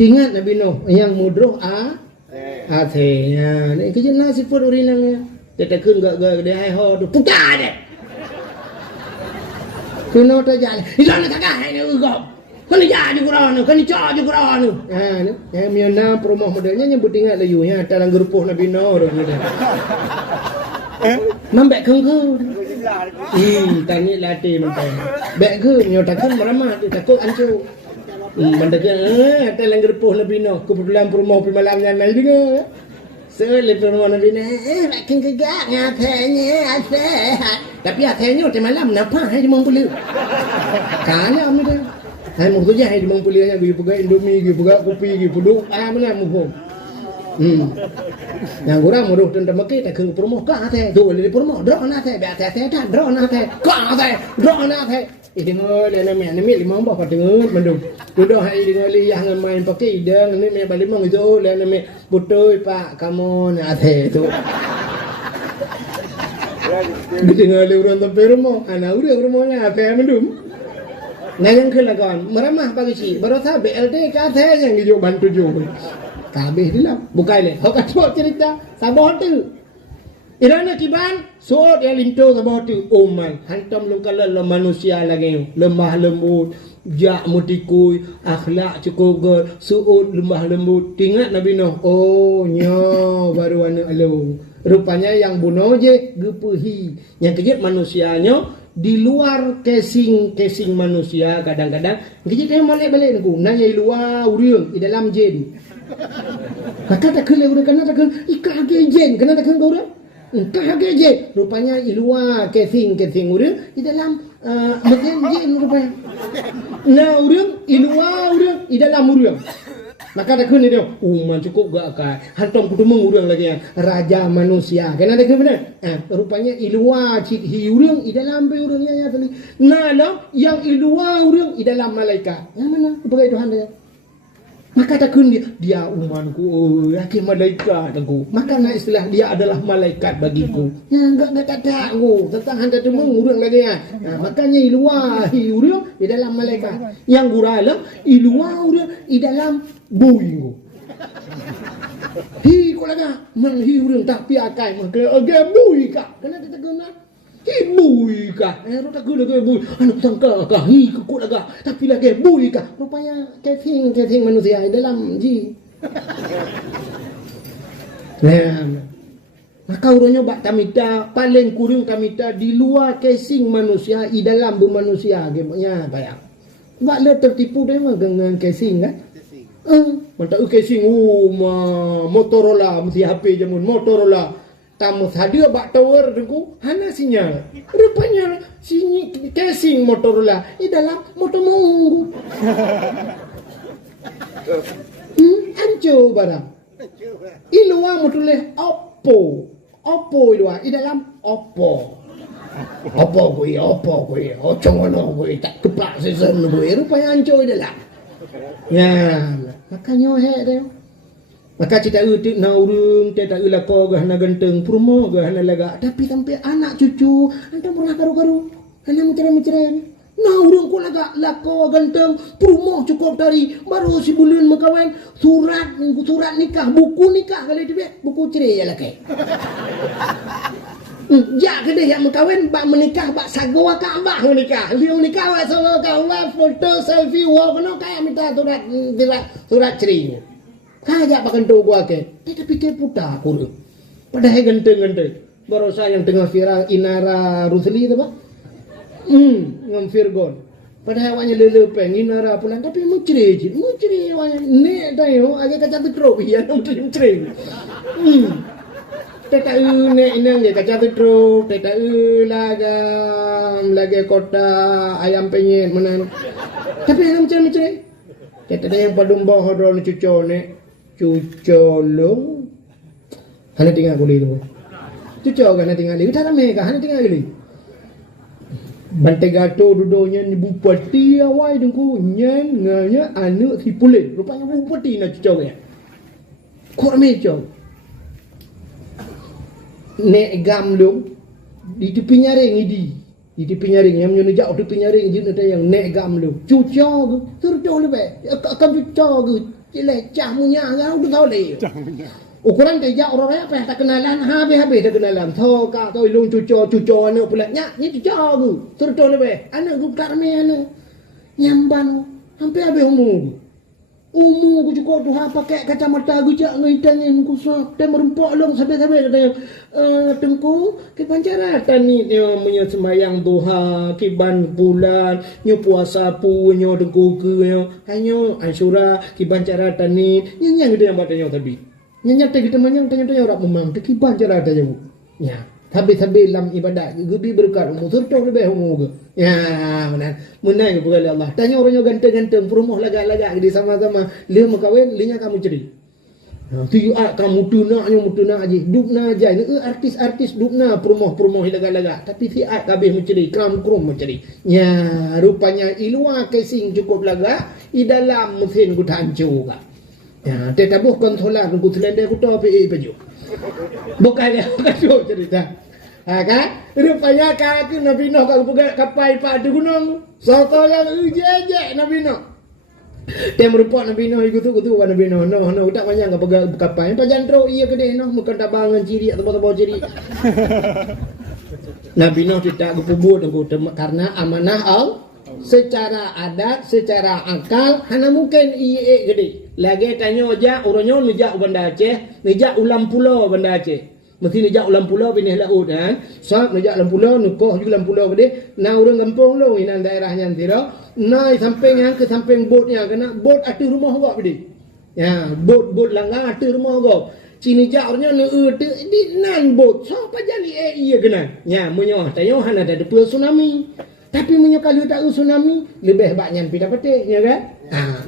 ingat Nabi Nuh yang mudroh ate ya ni kejena sifut urinangnya dia keun gak dia hai ho tu putar deh kuno ta jalan irana kagak hai ni ugop. Kan dia je Quran, kan dia je Quran. Ha ni, yang miona promoh modelnya nyebut ingat layu ya dalam gerupuh Nabi Nuh gitu. Mambek kengku. Tanya latih mentai. Bek ke nyotakan meramah takut ancur. Mendekat dalam gerupuh Nabi Nuh kebetulan promoh malamnya naik juga. Selepas promoh Nabi Nuh, makin kegak ngatanya asyik. Tapi akhirnya waktu malam kenapa hai mau boleh. Kalau ni dah hai mu tu je hai dimang pulianya gi pegai indomie gi pegai kopi gi puduk mana mu pun yang kurang muruh tenda maki tak keng promo ka ate tu le promo dro na ate ba ate ta dro na ate ka ate dro na ate ini ngol le me ni limang ba patengut mendung duduk hai dengan liyah dengan main pakai idang ni me balimang itu le me putoi pak kamu na ate tu dengan le urang tempe rumah ana urang rumahnya ate mendung. Nah yang kelakuan meramah pagi si baru tahu BLT kata yang hijau bantu juga kabeh dia bukai le kau kata cerita sabah tu irana kiban so dia linto sabah tu oman hantam lu kalau manusia lagi lemah lembut jak mutikui akhlak cukup suud lemah lembut ingat Nabi Nuh oh nyo baru anu alu rupanya yang bunuh je gepuhi yang kejut manusianya di luar casing manusia kadang-kadang kita balik aku nanya luar urang di dalam jen kata tak kena urang kena tak kena ikah ke jen kena tak kena urang ikah ke jen rupanya di luar casing urang di dalam jen rupanya nah urang di luar urang di dalam urang maka tak kena dia man cukup gak kan hantam kudu mengurang lagi ya raja manusia kan ada ke benar rupanya ilua cik hiurang di dalam be urangnya ya tadi nah yang ilua urang di dalam malaikat yang mana sebagai Tuhan dia maka tak kena dia umanku laki malaikat aku maka na istilah dia adalah malaikat bagiku ya enggak kata aku tentang handa tu mengurang lagi ya makanya ilua hiurang di dalam malaikat yang gurala ilua urang di dalam bui hi ko laga mang hi urang tak piakai mang ke bui ka kena kita guna hi bui ka ro tak guna ke bui anu tangka ka hi ko laga tapi lagi bui ka rupanya casing manusia dalam ji maka urangnya bak tamita paling kurang tamita di luar casing manusia di dalam manusia gemanya bayang bak le tertipu dia dengan casing kan mantap casing Motorola mesti HP jamun Motorola tamu hadir bak tower dengku hana sinyal rupanya sini casing Motorola di dalam motor munggu hancur barang iluwa motoleh Oppo iluwa di dalam Oppo gue ocongono gue tak keplak season gue rupanya hancur di dalam ya makanya dia Maka cita utik na urung, cita ulako gah na genteng, purmo gah na laga. Tapi sampai anak cucu, anda pernah karu-karu, anda mencere-mencere. Na urung ko laga, lako genteng, purmo cukup dari, baru si bulan makawan, surat nikah, buku nikah kali itu buku cerai ya laki. Ya kedai yang mengkawin, bak menikah, bak sagawa Kaabah menikah. Liu nikah, bak solo kawan, foto, selfie, wow, kena kayak minta surat cerai. Kaya pakai tu gua ke, kita pikir putar aku. Padahal genteng. Baru saya yang tengah viral Inara Rusli tu apa? Ngam Virgon. Padahal awaknya lelepeng Inara pulang, tapi mucri awaknya. Nek tayo, agak kacau teruk ya, mucri. Teka nek inang je kacau teruk, teka lagi kota ayam penyet mana. Tapi yang mucri. Kita ada yang padum bawah drone cucu nek. Cucolong hanya tinggal kulit tu. Cuco kan tinggal ni. Cara mereka hanya tinggal ni. Bantai gato dudonya ni bupati awai dengku nyen nganya anu si pulit. Rupanya bupati nak cuco ya. Kok meco. Nek gamlung di tepi nyaring idi. Di tepi nyaring yang menyunjak tepi nyaring je ada yang nek gamlung. Cuco ke? Terus lebih. Akan cuco ke? Cah munya ngau tu tahu le. Ukuran kayak orang apa tak kenalan, habis tak kenalan. Tho ka tho ilung cuco ni pula nya ni cuco aku. Terus lebih. Anak aku karme anak. Nyamban sampai habis umur. Umur aku cukup tu pakai kacamata aku jak ngitangin ku sok dan merempok long sampai katanya tengku ke pancaratan ni dia punya sembahyang duha kiban bulan nyo puasa pu nyo tengku ke nyo hanyo asyura kiban caratan ni nyang dia yang batanya tapi nyang kita manyang tanya orang memang kiban caratan yo ya habis-habis dalam ibadat gebi berkat umur surto lebih umur ke ya menang kepada Allah tanya orangnya ganteng-ganteng perumah lagak-lagak di sama-sama dia mengkawin linya kamu ceri tu kamu tuna aje dukna aja ni artis-artis dukna perumah lagak-lagak tapi si kabeh menceri kram-krum menceri ya rupanya iluar casing cukup lagak di dalam mesin ku hancur ka ya tetabuh kontrolar ku telendai ku to baju bukan cerita. Kan? Rupanya kaki Nabi Nuh kalau pegang kapal pada gunung. Soto yang ujek Nabi Nuh. Dia merupakan Nabi Nuh itu Nabi Nuh. No tak banyak ke pegang kapal. Pajan teruk iya kedai Nuh bukan tabangan ciri atau bawah ciri. Nabi Nuh tidak kepubur karena amanah Allah. Secara adat, secara akal, hanya mungkin iya gede. Lagi tanya aja orangnya nejak benda Aceh, nejak ulam pulau benda Aceh. Mesti nejak ulam pulau pindah laut kan. Sab nejak ulam pulau, nukoh juga ulam pulau gede. Nah orang kampung lu ini daerahnya antara. Naik samping yang ke samping botnya kena bot atu rumah gua gede. Ya, bot langgar atu rumah gua. Cini jarnya di nan bot. Siapa jadi iya kena. Ya, menyoh tanya hana ada depan tsunami. Tapi menyo kalau tak tsunami lebih banyak pindah petik ya kan.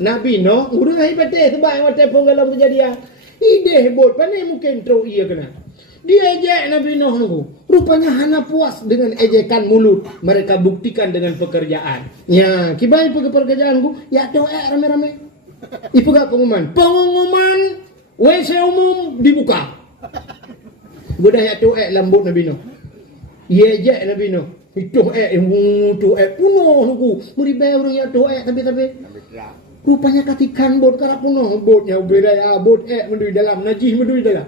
Nabi Nuh urang hai petik sebab mata penggalam kejadian. Ide bot pandai mungkin terus iya kena. Dia ejek Nabi Nuh tu. Rupanya hana puas dengan ejekan mulut. Mereka buktikan dengan pekerjaan. Ya, kibai pergi pekerjaan ku, ya tu rame-rame. Ipu gak pengumuman. Pengumuman WC umum dibuka. Budak ya tu lambut Nabi Nuh. Ia ejek Nabi Nuh. Itu punuh ku. Muribai orang ya tu tapi rupanya katikan bot karap punuh botnya beraya bot mendui dalam najih mendui dalam.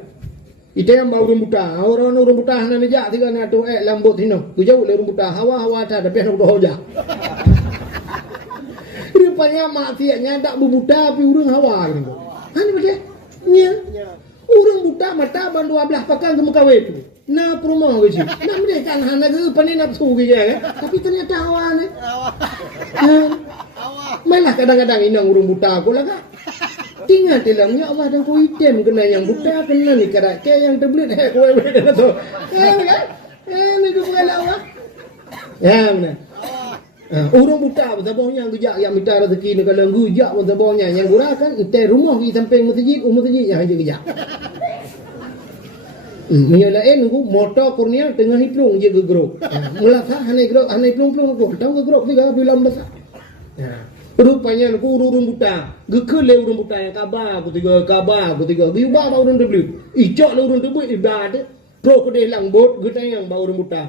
Itu yang bau rumbutan. Orang rumbutan nak nejak tiga nak tu lambut hino. Tu jauh le rumbutan hawa tak ada pihak hoja. Rupanya maksiatnya tak berbuta tapi urang hawa gitu. Kan betul? Nya. Urang buta mata ban 12 pakan ke muka wet. Nah perumah gitu. Nak mereka hana ke panen nafsu gitu kan. Tapi ternyata hawa ni. Malah kadang-kadang inang urang buta aku lah kan. Tinggal tilangnya Allah dan ku item kena yang buta kena ni karak ke yang terbelit kowe dah tu. Kan? Ni tu bukan Allah. Ya benar. Urang buta sabahnya gejak yang minta rezeki ni kalau gujak sabahnya yang gurakan entai rumah di samping masjid yang aja gejak. Yang lain ku motor kurnia tengah hiplung je gegrok. Mula sah hanai grok hanai plung-plung ku tahu gegrok juga bilang besar. Rupanya aku urung buta. Gekele urung buta yang kabar aku tiga. Giba bau urung debli. Icok le urung debli ibadah. Pro ko de lang bot geta yang bau urung buta.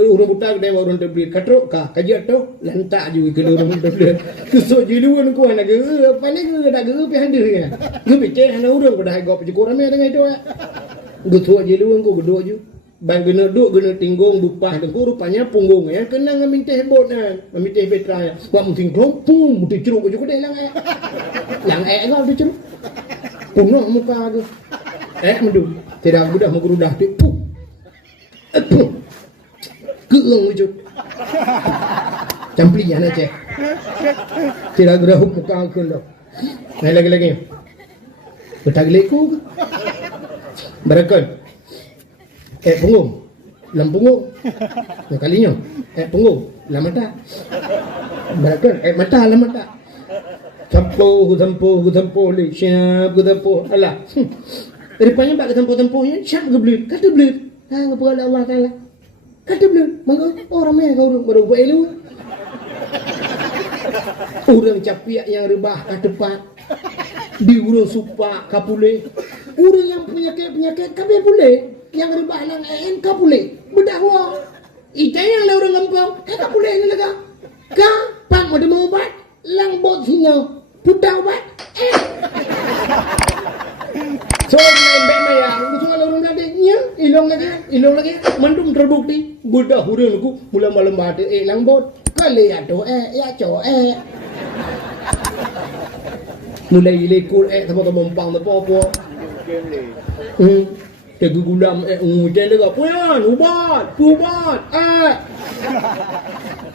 Urung buta gede bau urung debli. Katrok ka kajat tu lantak juga ke urung debli. Kusuk jiluan ku anak ge apa ni ge dak ge pi handir ya. Ge pece hana urung ko dah gop jiko rame dengan itu. Kusuk jiluan ku gedok ju. Bang gena duk gena tinggung bupah dengku rupanya punggung ya kena ngamin teh bot kan ngamin teh petra ya buat mungkin pum mesti ceruk juga deh lang kau tu ceruk punah muka tu mendu tidak mudah mengerudah tu keung wujud camplinya aja tidak gerah muka aku dah lagi betagleku berakan punggung, lam punggung, kalinya, punggung, lam mata, berakan, mata, lam mata, tempo, siap, tempo, alah, rupanya bak tempo-temponya, siap ke belut, kata belut, kepada Allah Taala, kata belut, maka orang mana kau baru buat elu, orang capiak yang rebah kat depan, diurung supak kapule, orang yang penyakit kabeh pule. Yang rebah lang ka pulih bedahwa ita yang orang gampang ka pulih ni laga ka pan mo de ubat lang bot singa puta ubat so main be maya so orang ngade nya ilong lagi mandum terbukti budak hurun ku mula malam bate lang bot kale ato ya co mulai lekul sama mempang apa Tegu gulam hujan lega puyan ubat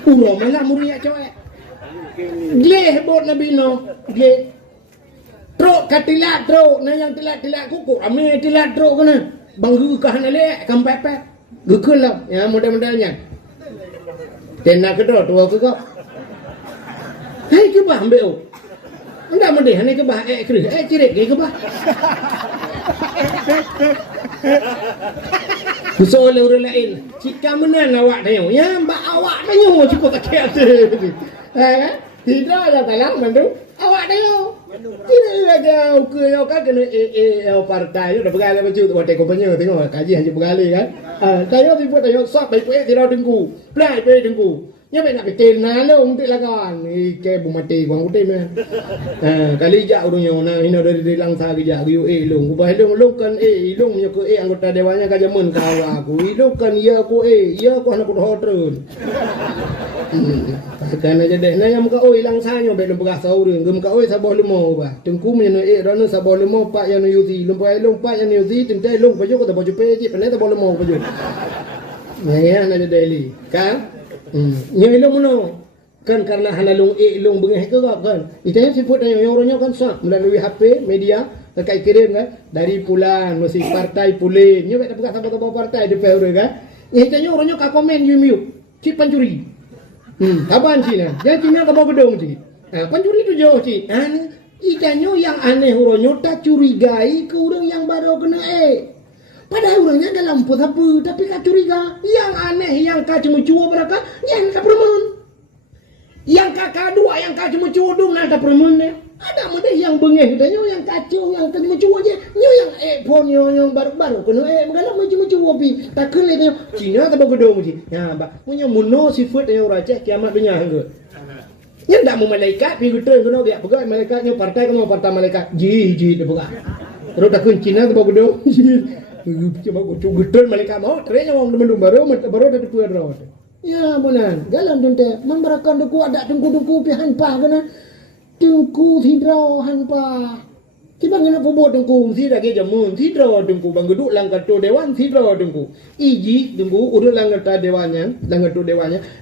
urang mana muriak cewek gleh bot nabi no gleh trok katilat trok na yang tilat kuku ame tilat trok kana banggu kahana le kam pepet gekul lah ya model-modelnya tena kedor tua ke kau hai ke bah ambeo enggak mendeh ni ke bah kris cirek ke bah Kusol orang lain. Jika mana awak tanya, ya mbak awak tanya cukup tak kaya tidak ada talang mandu. Awak tanya. Tidak ada ukir kan kena partai udah bergali baju tu wadah kompanya tengok kaji hanya bergali kan. Tanya tu buat tanya sok baik tidak dengku, pelai dengku. Nya nak betul nalong tu lagan. Ke bumati kuang utai me. Kali jak urang yang na hina dari langsa ke jak yu long. Ku bahilong kan ilong nya ko anggota dewannya ka jamun kawa aku. Ilong kan ya ko ya ko anak hotrun. Kan aja deh. Na yang muka langsa nya be lembah saureng. Gem ka sabah lemo ba. Tengku nya rana sabah lemo pak yang yuzi. Lembah long pak yang yuzi tentai long pajo ko baju peji penai sabah lemo pajo. Ya na daily. Kan? Yang ilong mana kan karena halalung ilong bengah ke kan itanya siput yang orangnya kan sah melalui HP media terkait kirim kan dari pulang masih partai pulih nyo tak pegang sama partai di PRD kan itanya orangnya ka komen you si pancuri kaban Cina yang Cina ka bawa gedung si pancuri tu jauh si itanya yang aneh orangnya tak curigai ke orang yang baru kena padahal orangnya dalam apa tapi kak curiga yang aneh yang kak cuma cua beraka yang kak permen yang kakak dua yang kak cuma cua dong nak permen ada mana yang bengeh katanya yang kacau yang cuma cua aja yang phone yang baru-baru kena mengalah cuma cua pi tak kena dia Cina tak bagedong je ya ba punya muno sifat yang raja kiamat dunia hangga yang tak mau malaikat pi betul kena dia pegang malaikatnya partai kamu partai malaikat ji dia pegang terus tak kun Cina tak bagedong coba aku gedean malaikat mau terenya wong mendung baru ada puan rawat ya benar galam tente memberakan duku ada tengku pihan pa kana tengku hidro hanpa tiba ngena pobot tengku si dah ke jamun hidro tengku bang geduk langkato dewan hidro tengku iji tengku urut langkato dewannya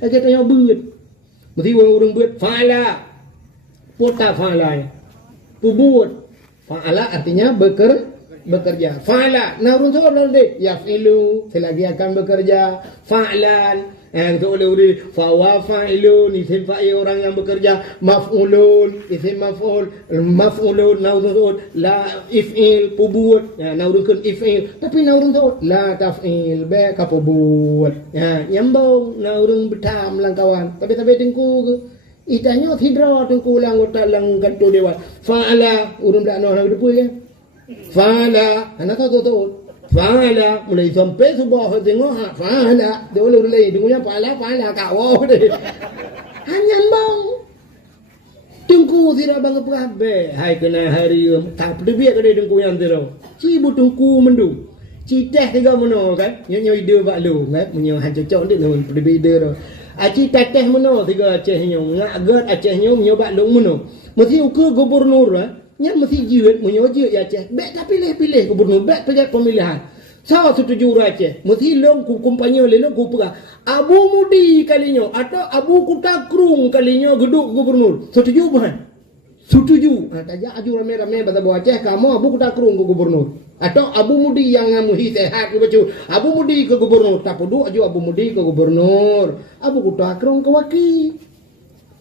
katanya beut mesti urang beut fala pota fala pubut fala artinya bekerja. Fa'ala. Nah urun sama nanti. Yafilu. Selagi akan bekerja. Fa'lan. Itu oleh fawa fa'ilun. Isim fa'il orang yang bekerja. Maf'ulun. Isim maf'ul. Maf'ulun. Nah urun la if'il. Pubut. Nah urun kan if'il. Tapi nah urun sama. La taf'il. Be kapubut. Nyambung. Nah urun betam lang kawan. Tapi tengku ke. Itanya hidra tu kulang otak lang ganto dewa. Fa'ala urang dak noh depu ya. Fa'ala anak tu. Fa'ala mulai sampai subuh tengok ha fa'ala. Dia ulur lagi dengunya fa'ala kau deh. Hanya mau tengku tidak bang perabe. Hai kena hari tak peduli ke dia tengku yang tero. Cibu tengku mendu. Citeh tiga mana kan? Nyo ide bak lu kan? Menyo han cocok ndik nun peduli ide ro. Aci teteh mana tiga Aceh nyo ngak gat Aceh nyo menyo bak long mana. Mesti ukur gubernur nya mesti jiwet menyo je ya Aceh. Bek tak pilih-pilih gubernur bek pejabat pemilihan. Saya setuju Aceh. Mesti long ku kumpanya le long ku pera. Abu Mudi kalinya atau Abu Kutakrung kalinya geduk gubernur. Setuju bukan? Setuju. Tajak aju rame-rame bata bawa Aceh kamu Abu Kutakrung ke gubernur. Atau Abu Mudi yang ngamuhi sehat ke bacu. Abu Mudi ke gubernur. Tak pudu aju Abu Mudi ke gubernur. Abu Kutakrung ke wakil.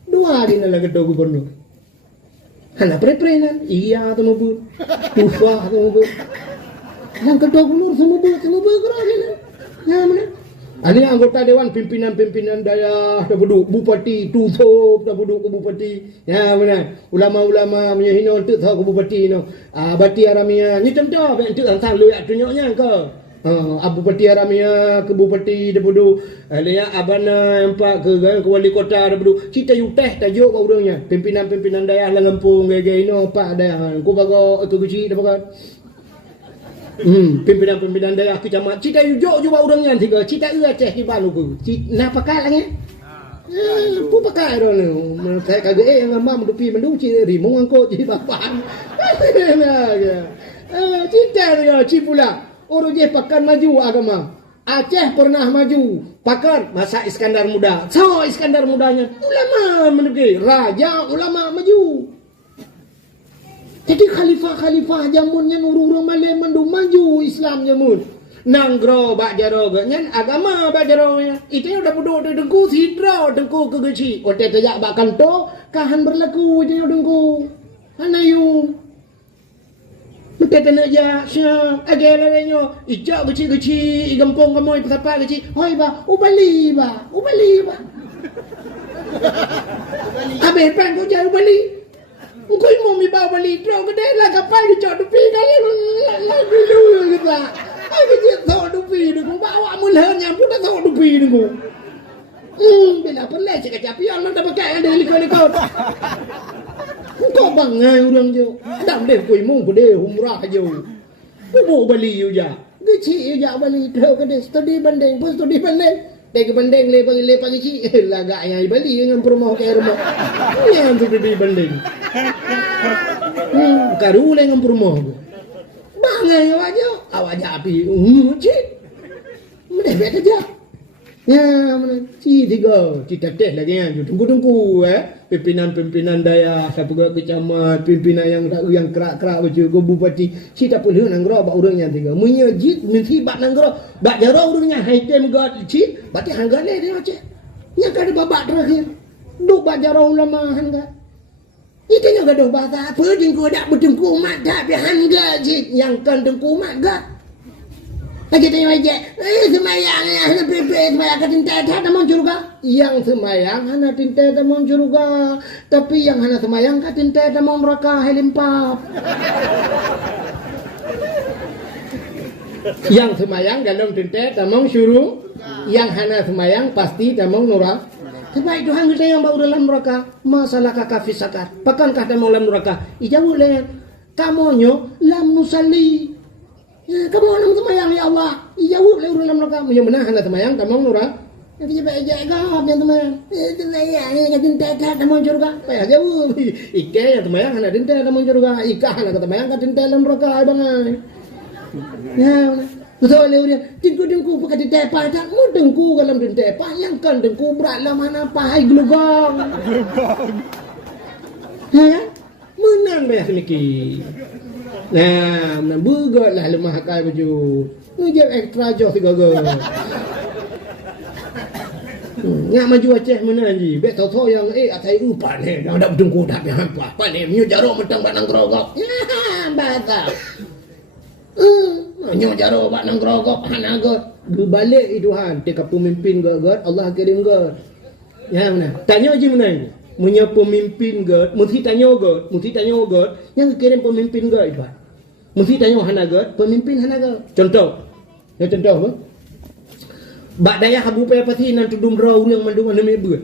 Dua di nala geduk gubernur. Hana pre-prenan. Iya tu mabut. Tufah tu mabut. Yang kedua gubernur semua kerana. Ya mana? Ini anggota dewan pimpinan daerah dah duduk bupati tutup dah duduk ke bupati. Ya mana? Ulama-ulama punya hino tu tahu ke bupati no. Bati aramia ni tentu bentuk antang lu tunjuknya ke. Bupati aramia ke bupati dah duduk. Lihat abana empat ke wali kota dah duduk. Kita yuteh tajuk kau urangnya. Pimpinan daerah lang kampung gaya hino pak daerah. Ku bago ke guci dah pakat. Pimpinan daerah kecamatan cita ujuk juga orangnya tiga cita Aceh di Bandung ku nak pakai lagi ku pakai dah ni saya kagak yang ngam mendupi mendu ci rimong angkot ci bapan cita dia ci pula orang je pakan maju agama Aceh pernah maju pakan masa Iskandar Muda so Iskandar Mudanya ulama mendupi raja ulama maju. Jadi khalifah jamunnya nururung malay mandu maju Islam jamun. Nanggro bak jaro ganyan agama bak jaro nya. Itu udah bodoh dengku sidra dengku kegeci. Ote tajak bak kanto kahan berlaku je dengku. Anayu. Mete tenaja sia agela lenyo ijak geci igampong kamoy pasapa geci. Hoi ba ubali ba. Abe pan ko jauh bali. Kau mau bawa balik terus ke dia lah kapal dicok dupi kali lah dulu kita. Aku je tahu dupi ni kau bawa mulanya pun tak tahu dupi ni kau. Bila perlu cakap capian lah dah pakai ada helikopter. Kau bangai orang je. Dam deh kau mau ke dia umrah je. Kau mau balik je. Geci je balik terus ke dia studi banding pun studi banding. Dek banding le pagi ci lagak yang bali dengan promo ke rumah. Yang tu di banding. Karu le dengan promo. Bangai awak api. Cik. Mana bet aja. Ya, mana ci tiga, ci teteh lagi yang tunggu pimpinan daya, siapa kecamatan, pimpinan yang kerak-kerak baju ke bupati, ci tak perlu nanggro bak urang yang tiga. Menyejit mesti bak nanggro, bak jaro urangnya haitem god ci, berarti hanggane dia Aceh. Nya kada babak terakhir. Duk bak jaro ulama hangga. Itu nya gaduh bahasa apa dengku dak bertengku mat dak hangga ci yang kan tengku mat gak. Lagi tanya aja, semayang hana pepe semayang ke tinta tak mau juga. Yang semayang hana tinta tak mau juga, tapi yang hana semayang ke tinta tak mau neraka helimpap. Yang semayang dalam tinta tak mau syurung, yang hana semayang pasti tak mau neraka. Sebab itu hang kita yang bau dalam neraka, masalah kakak fisakat. Pakankah tak mau dalam neraka? Ijawul le, kamonyo lam nusalli. Kamu nak semayang ya Allah. Jawab le urang neraka. Yang benar hendak semayang tamang nura. Tapi cepat aja gap yang semayang. Semayang yang tinta tamang surga. Payah jawab. Ike yang semayang hendak tinta tamang surga. Ika hendak semayang kat tinta dalam neraka bangai. Ya, betul le urang. Dengku pakai tinta padak, mu dengku dalam tinta. Bayangkan dengku berat lah mana pahai gelugong. Ya, menang bayar niki. Nah, bugot lah lemah kai baju. Ngejep ekstra joh tiga-tiga. Ngak maju Aceh mana ji? Bet tahu yang atai upan he, dah ada bertengku dah be hampa. Pan he nyu jaro mentang batang grogok. Ya, bata. Nyu jaro batang grogok hanagot. Balik itu han, tika pemimpin gagot Allah kirim god. Ya mana? Tanya ji mana? punya pemimpin gerd, mesti tanya gerd, yang kirim pemimpin gerd Pak. Mesti tanya hana gerd, pemimpin hana gerd. Contoh apa? Bak daya habu pe pati nan tudum raw yang mandum ane mebut.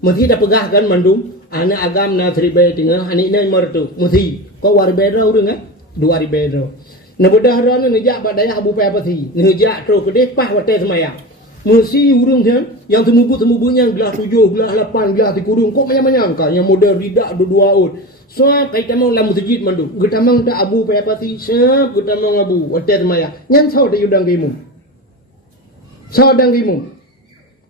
Mesti dah pegah kan mandum, ana agam na tribe tinggal hani nai mertu. Mesti ko war bedro dengan dua bedro. Na bodah ran ne jak bak daya habu pe pati. Ne jak tro kedeh pah wate semayang. Mesti urung kan yang temu-temunya gelas 7, gelas 8, gelas di kurung kok macam-macam kan yang model ridak dua out. So kai tamang lam masjid mandum. Getamang tak abu pe pati, sep getamang abu wate semayang. Nyan sau de yudang gimu. Saudang gimu.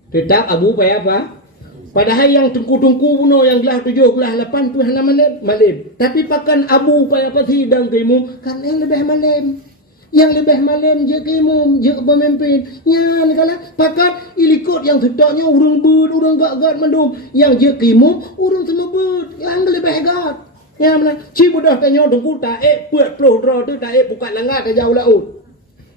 Tetap abu payah apa? Padahal yang tungku-tungku buno yang gelah 7, gelah 8 tu hana malam. Tapi pakan abu payah apa sidang gimu kan yang lebih malam. Yang lebih malam je gimu, je pemimpin. Yang kala pakat ilikut yang sedaknya urang bud, urang gak mendum. Yang je gimu, urang semua bud. Yang lebih gat. Yang mana? Ci budak tanya tungku tak buat pro draw tu tak buka langat tak jauh laut.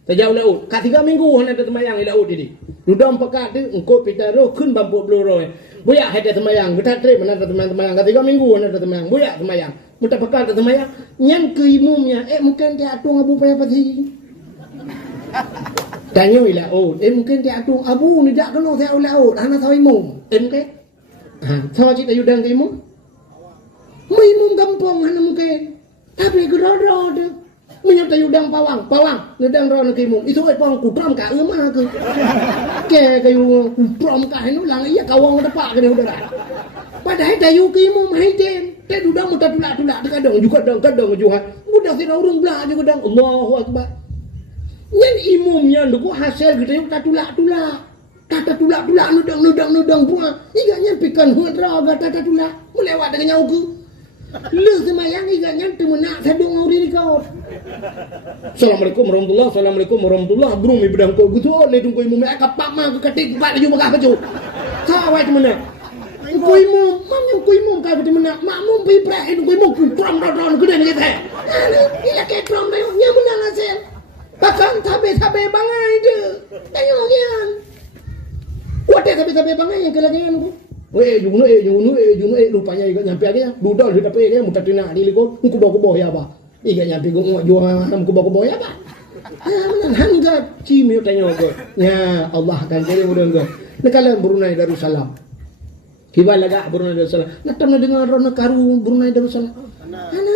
Sejauh laut. Kat 3 minggu hendak tersemayang di laut ini. Dudam pekat tu engkau pitaro kun bampu bluro. Buyak hendak tersemayang. Kita trip hendak tersemayang. Kat 3 minggu hendak tersemayang. Buyak tersemayang. Muta pekat tersemayang. Nyan ke imumnya. Mungkin dia atung abu payah pati. Tanya di laut. Mungkin dia atung abu ni tak kena saya laut. Hana tahu imum. Mungkin. Tahu cik yudang ke imum. Imum gampang hana mungkin. Tapi gerada tu. Menyertai udang pawang, udang rono kimum. Itu pawang kutram ka mah ke. Ke kayu kutram ka anu lang iya kawang depak ke udara. Padahal dayu kimum haiden. Te udang muta tulak-tulak kadang juga kadang juga. Udah sira urang belah juga udang. Allahu akbar. Nyan imum nya duku hasil gitu tak tulak-tulak. Kata tulak-tulak nudang buah. Iga nyan pikan hudra kata tulak. Melewat dengan nyauku. Lu semayang iganya temenak sadung nguri kau. Assalamualaikum warahmatullahi. Bro mi bedang kau gitu le dung kau imum kapak mah ketik pak laju bagah baju. Sawai temenak. Kau imum ka temenak. Makmum pi pra dung kau imum pram ron gede ni teh. Ila ke pram dah nya menang hasil. Bahkan sabe bangai je. Tanya gian. Wate sabe bangai yang kelagian ku. Juno lupanya ikat nyampe aja dudal di tapi dia muta tina di liko kubo ya ba ikat nyampe gua jual kubo ya ba hangga cimi tanya go ya Allah akan jadi mudah go nekalan Brunei Darussalam kibalaga Brunei Darussalam natam na dengar rono karu Brunei Darussalam ana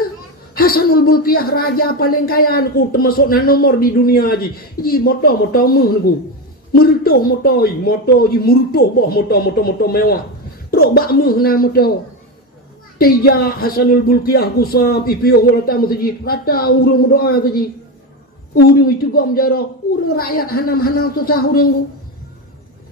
Hasanul Bolkiah raja paling kaya ku termasuk nomor di dunia ji moto meuh ku merutoh moto ji murutoh boh moto mewah Trok bakmuh na moto. Teja Hasanul Bolkiah kusam ipiyo warata masjid. Rata urang doa ke ji. Urang itu gom jaro. Urang rakyat hanam susah urang ku.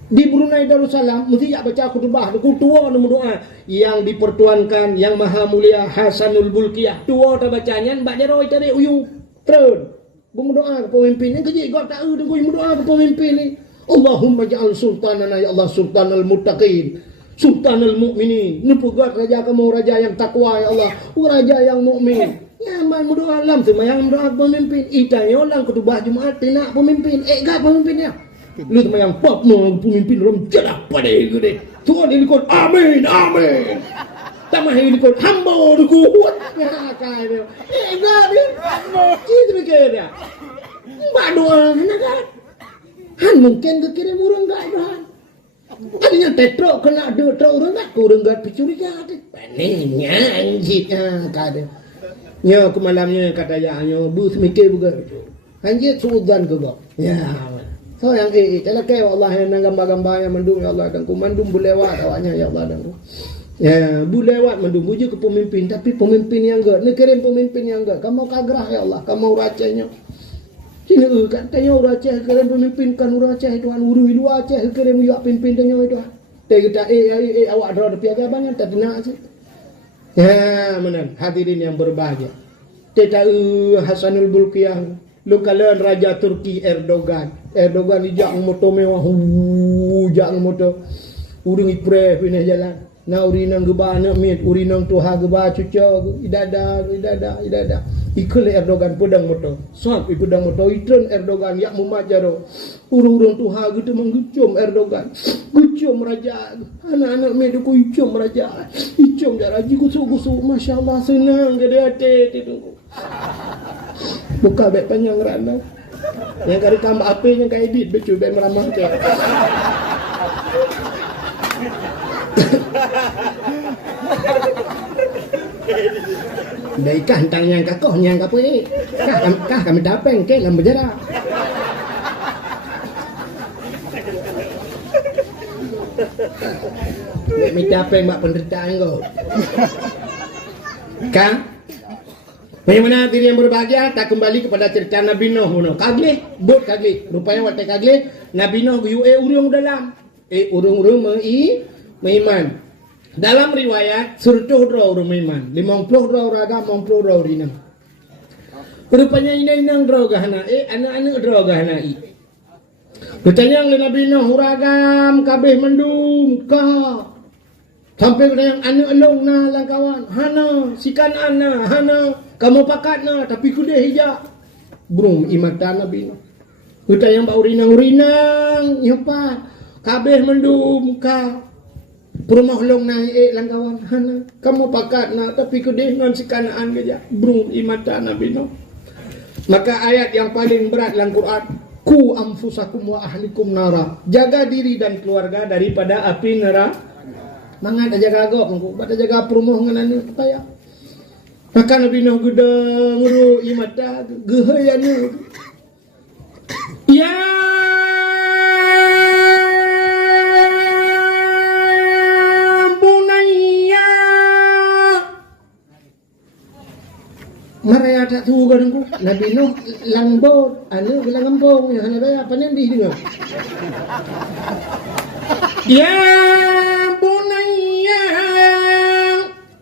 Di Brunei Darussalam mesti ya baca khutbah ku tua nu doa yang dipertuankan yang maha mulia Hasanul Bolkiah. Tua ta bacanya bak jaro tadi uyu. Terus gum doa ke pemimpin ni ke ji gak tak ku doa ke pemimpin ni. Allahumma ja'al sultanana ya Allah sultanal muttaqin. Sultanul Mukminin, nupugat raja kamu raja yang takwa ya Allah, raja yang mukmin. Nyaman berdoa alam semayang doa pemimpin. Itanya orang ketubah Jumaat tina pemimpin. Gak pemimpinnya. Lu semayang pop pemimpin rom jadah pada gede. Tuhan ilikot amin. Tamah ilikot hamba kuat. Ya kaya. Gak ni. Gitu mikirnya. Mbak doa kan. Han mungkin kekirim urang gak doa. Adanya tetro kena tetro urang gak picuriga ade. Peningnya anjitnya kade. Nya kemalamnya kata ya nyo bus mikir juga. Anjit suudan ke gak. Ya. So yang telah ke Allah yang gambar-gambar yang mendung ya Allah dan ku mandum bulewat awaknya ya Allah dan ku. Ya, bulewat mendung buju ke pemimpin tapi pemimpin yang gak nekirim pemimpin yang gak. Kamu kagrah ya Allah, kamu racanya. Sini katanya Aceh keren pemimpin kan Aceh Tuhan urung ilu Aceh keren yo pimpin tanya itu. Teh kita awak ada piaga banyak tak nak aja. Ya, menan hadirin yang berbahagia. Teh Hasanul Bolkiah lu kalian Raja Turki Erdogan ijak moto mewah ujak moto urung ipre pindah jalan. Na urinang gebana mit urinang tuha geba cuca idada Ikut Erdogan pedang motor. Soal pedang motor itren Erdogan yak memajaro. Urung-urung tuha gitu mengucum Erdogan. Gucum raja. Anak-anak medu ku icum raja. Icum jar raja gusuk-gusuk. Masya-Allah senang gede hati itu. Buka beg panjang rana. Yang kari tambah api yang kayak edit becu beg meramah ke. Dari kantang yang kakoh yang kapo ini kah kami dapeng ke dalam penjara. Kami dapeng mak penderitaan kau. Kang, bagaimana diri yang berbahagia tak kembali kepada cerita Nabi Nuh mono. Kagle, bot kagle. Rupanya waktu kagle Nabi Nuh yu urung dalam. Urung-urung meiman. Dalam riwayat surtuh draw rumiman 50 draw raga 50 draw rina. Rupanya inang draw gahana anak-anak draw gahana bertanya le Nabi Nuh huragam kabeh mendung ka sampai yang anak elong na lang kawan hana sikan ana hana kamu pakatna tapi kude hijak brum imata Nabi Nuh bertanya bau rinang nyapa kabeh mendung ka Perumah long naik lang kawan hana kamu pakat na tapi kedih non si kanaan geja brung imata Nabi Nuh. Maka ayat yang paling berat dalam Quran ku anfusakum wa ahlikum nara, jaga diri dan keluarga daripada api neraka. Mangat jaga agak mengko pada jaga perumah nganana payah. Maka Nabi Nuh gedeng ru imata gehayana ya Maraya tak tahu kan aku Nabi Nuh langbot anu bilang kampung yang hanya bayar apa nanti dengar ya bunayya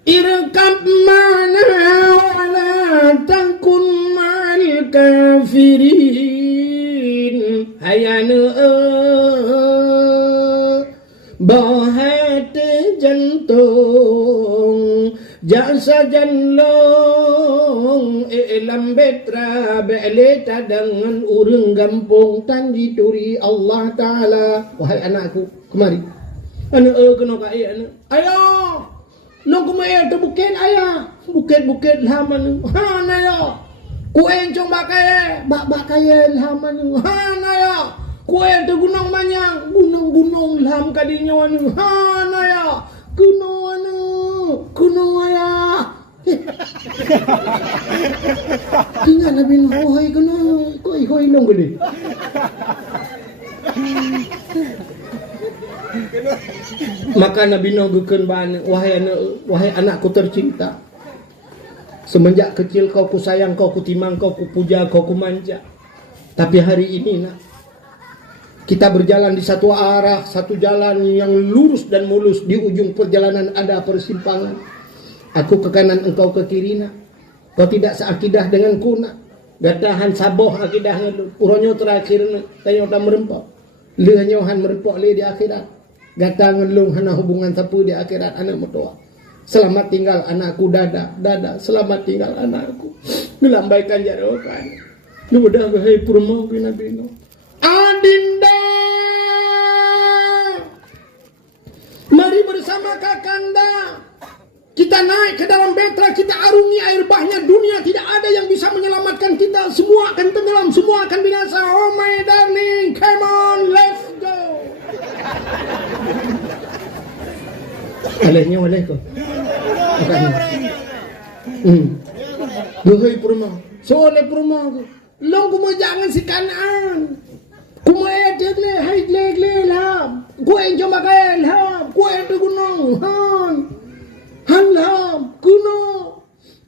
irkab mana wala takun ma'al kafirin hayanu bahat jantung jasa janlong lambetra beleta dengan urang gampung tanji turi Allah Ta'ala. Wahai anakku kemari anak kena ka anak ayo long kumaya tu bukit ayah bukit haman hana ya ku encong bakai haman hana ya ku tu gunung manyang gunung lam kadinya hana ya kuno ayah tinggal Nabi Nuh hoi kuno hoi long gede maka Nabi Nuh gukeun ban wahai anakku tercinta semenjak kecil kau ku sayang kau ku timang kau ku puja kau ku manja tapi hari ini nak kita berjalan di satu arah, satu jalan yang lurus dan mulus. Di ujung perjalanan ada persimpangan. Aku ke kanan, engkau ke kiri nak. Kau tidak seakidah denganku nak. Gatahan saboh akidahnya. Uronyo terakhir nak. Tanya orang merempok. Lehanyohan merempok le di akhirat. Gata ngelung hana hubungan sapu di akhirat anak mertua. Selamat tinggal anakku dada. Selamat tinggal anakku. Melambaikan jarakan. Lu udah bahaya purma Nabi Nuh. Adinda, mari bersama kakanda kita naik ke dalam betra, kita arungi air bahnya. Dunia tidak ada yang bisa menyelamatkan kita, semua akan tenggelam, semua akan binasa. Oh my darling, come on, let's go. Alehnya alaikum. Gehai purma, soalnya purma long kuma jangan si kanan. Kumaya tegle hai gle lam ku enjo makai lam ku enjo gunung han lam kuno